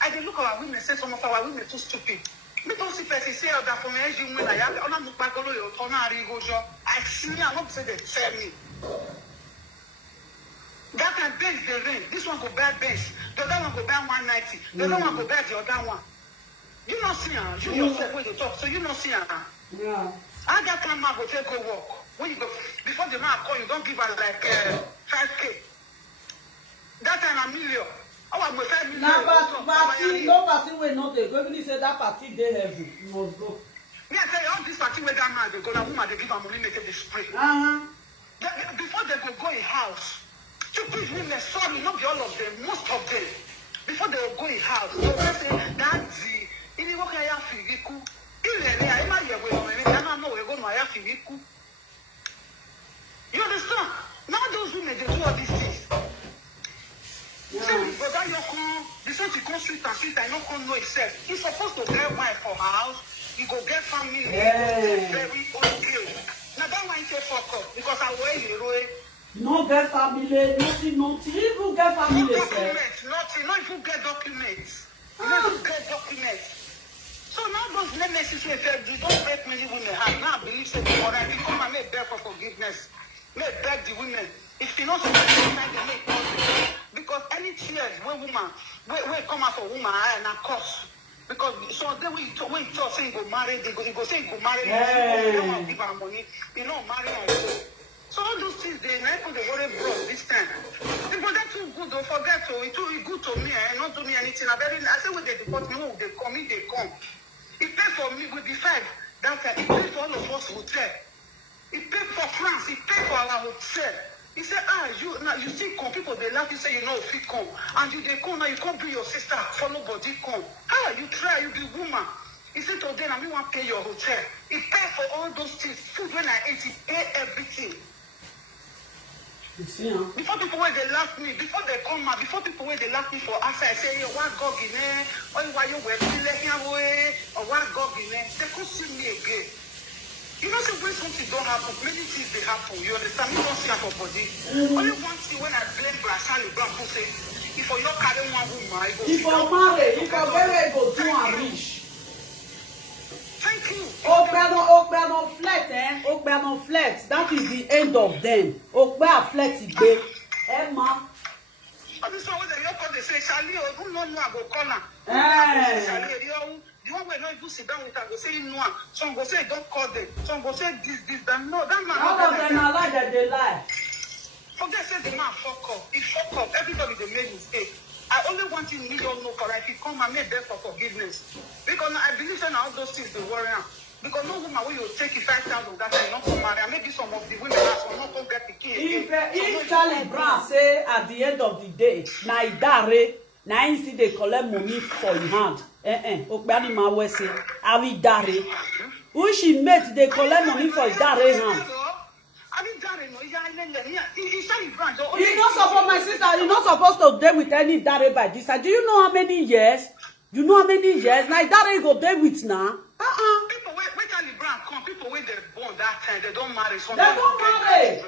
I dey look at our women, say some of our women too stupid. Me don't see person say that for me, as you win, I don't look back all your turn and rigojo. I see me, I don't say they tell me. That can bench the ring. This one go buy bench. The other one go buy 190. The other one go buy the other one. You don't see her. You yourself when you talk, so you don't see her. Yeah. How that kind man go take go work? When you go before the man call you, don't give her like 5K. No party will not dey go. Even if say that party dey heavy, you must go. Me, I tell you, all this party where that man they go, that woman they give her money, make it spray. Before they go in house, stupid women, sorry, not be all of them, most of them. Before they go in house, they will say, Daddy, if you walk here, Filiku, you understand? Now those women, they do all these things. So, but that you come, the son to come sweet and sweet, I don't come know itself. He's supposed to get wife for her house. You go get family, very okay. Now that one take fuck up because I wear you. No get family, nothing. Even get family. No documents, nothing. Not even get documents. Not even get documents. So now those nemesis we said, you don't break many women have. Now I believe say for that, you come and make beg for forgiveness. Make beg the women. If you not supposed to find the make because any tears when woman, when come out for woman, and a curse. Because so then when you talk say you go marry, you go say you go marry, you don't want to give her money, you don't marry her. So all those things they like the worry bro this time. Because that's too good, don't forget to it too good to me, not to me anything. I say when they deport me, they come in, they come. It paid for me with the fact that it paid for all of us hotel. It paid for France, it paid for our hotel. He said, you see come people they laugh, you say you know if you come. And you they come now, you can't bring your sister, follow body come. You try, you be woman. He said today now we want to pay your hotel. He pay for all those things. Food when I ate, he pay everything. You see, huh? Before people when they laugh me, before they come out, before people when they laugh me for answer, I say, what God in there? Or why you were here, or what God in there? They can't see me again. You know, so when something don't happen, many things they happen. You understand? Me don't see her for body. Only one thing when I blame Brasali Brampo say, if you're carrying one woman, I go. If you're married, if you're very go do and rich. Thank you. Okbeano flex, Okbeano flex. That is the end of them. Okbeano flex is big. Emma. I just saw what they say, Charlie, who no go call her. The one way not even sit down with her, go say no. Some go say don't call them. Some go say this, that. No, that man. All of them are like that they lie. Forget say the man fuck up. He fuck up. Everybody they made mistake. I only want you to know for if you come and make them for forgiveness. Because I believe that all those things they worry am. Because no woman will take 5,000 that you not come marry. And maybe some of the women will not come get the key. If Charlie Brown say at the end of the day, na idare, na him still dey collect money for him hand. Okbeani ma we say, I will dare. Who she met dey collect money for dare hand. You not suppose, my sister, you not supposed to date with any dare by this time. Do you know how many years? You know how many years? Now dare you go date with now. People wait Charlie Brown come. People when they born that time, they don't marry. They don't marry.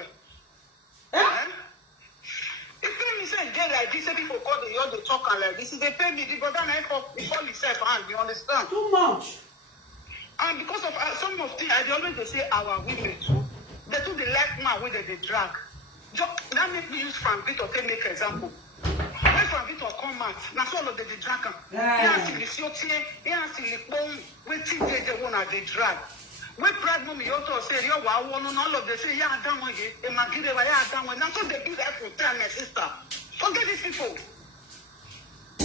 If me say get like this, people call the other talk and like this. They pay me the brother I for himself and you understand? Too much. And because of some of the, I always they say our women too. They do the like man where they drag. Just that make me use Frank Victor to make example. When Frank Victor come out, now so all of the drag. Yeah, see the shorty, yeah, see the bone, waiting they wanna they drag. When Brad mommy also say, yo, wow, all of them say, yeah, damn one, and my kid, yeah, damn one. Now so they do that for time, my sister. Forget these people.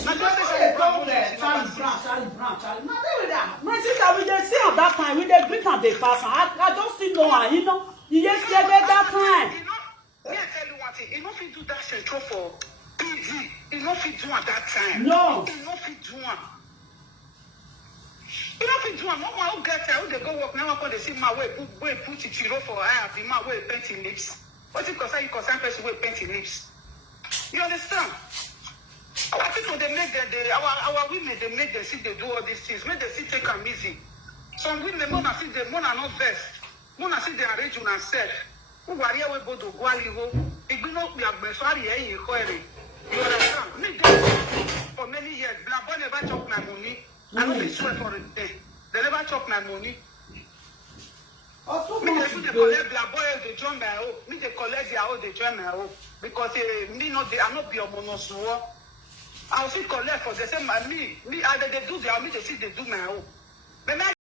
Now just say, Charlie Brown. Now they with that. My sister, we dey see at that time, we dey greet and dey pass. I just still know her, you know. You just get that time. You know, yeah, tell you one thing. You know if you do that central for PG, you know if you do at that time. No. You know if you do one. You know if you do one. Mama, who get there? Who they go work? Now when they see my way, put chiro for eye, the man way painting lips. What you concern? You concern person way painting lips. You understand? Our people they make them. Our women they make them see they do all these things. Make them see take them easy. Some women, mona see they mona not best. Mona see they arrange on herself. Who worry we go to Gualiho. If you know we are sorry, you understand? Me for many years. Blabo never chop my money. I don't be sweat for a day. They never chop my money. Me they collect Blabo they join my own. Me they collect their own they join my own because me not they are not be a monosuo. I will see collect for the same me. I they do their me they see they do my own.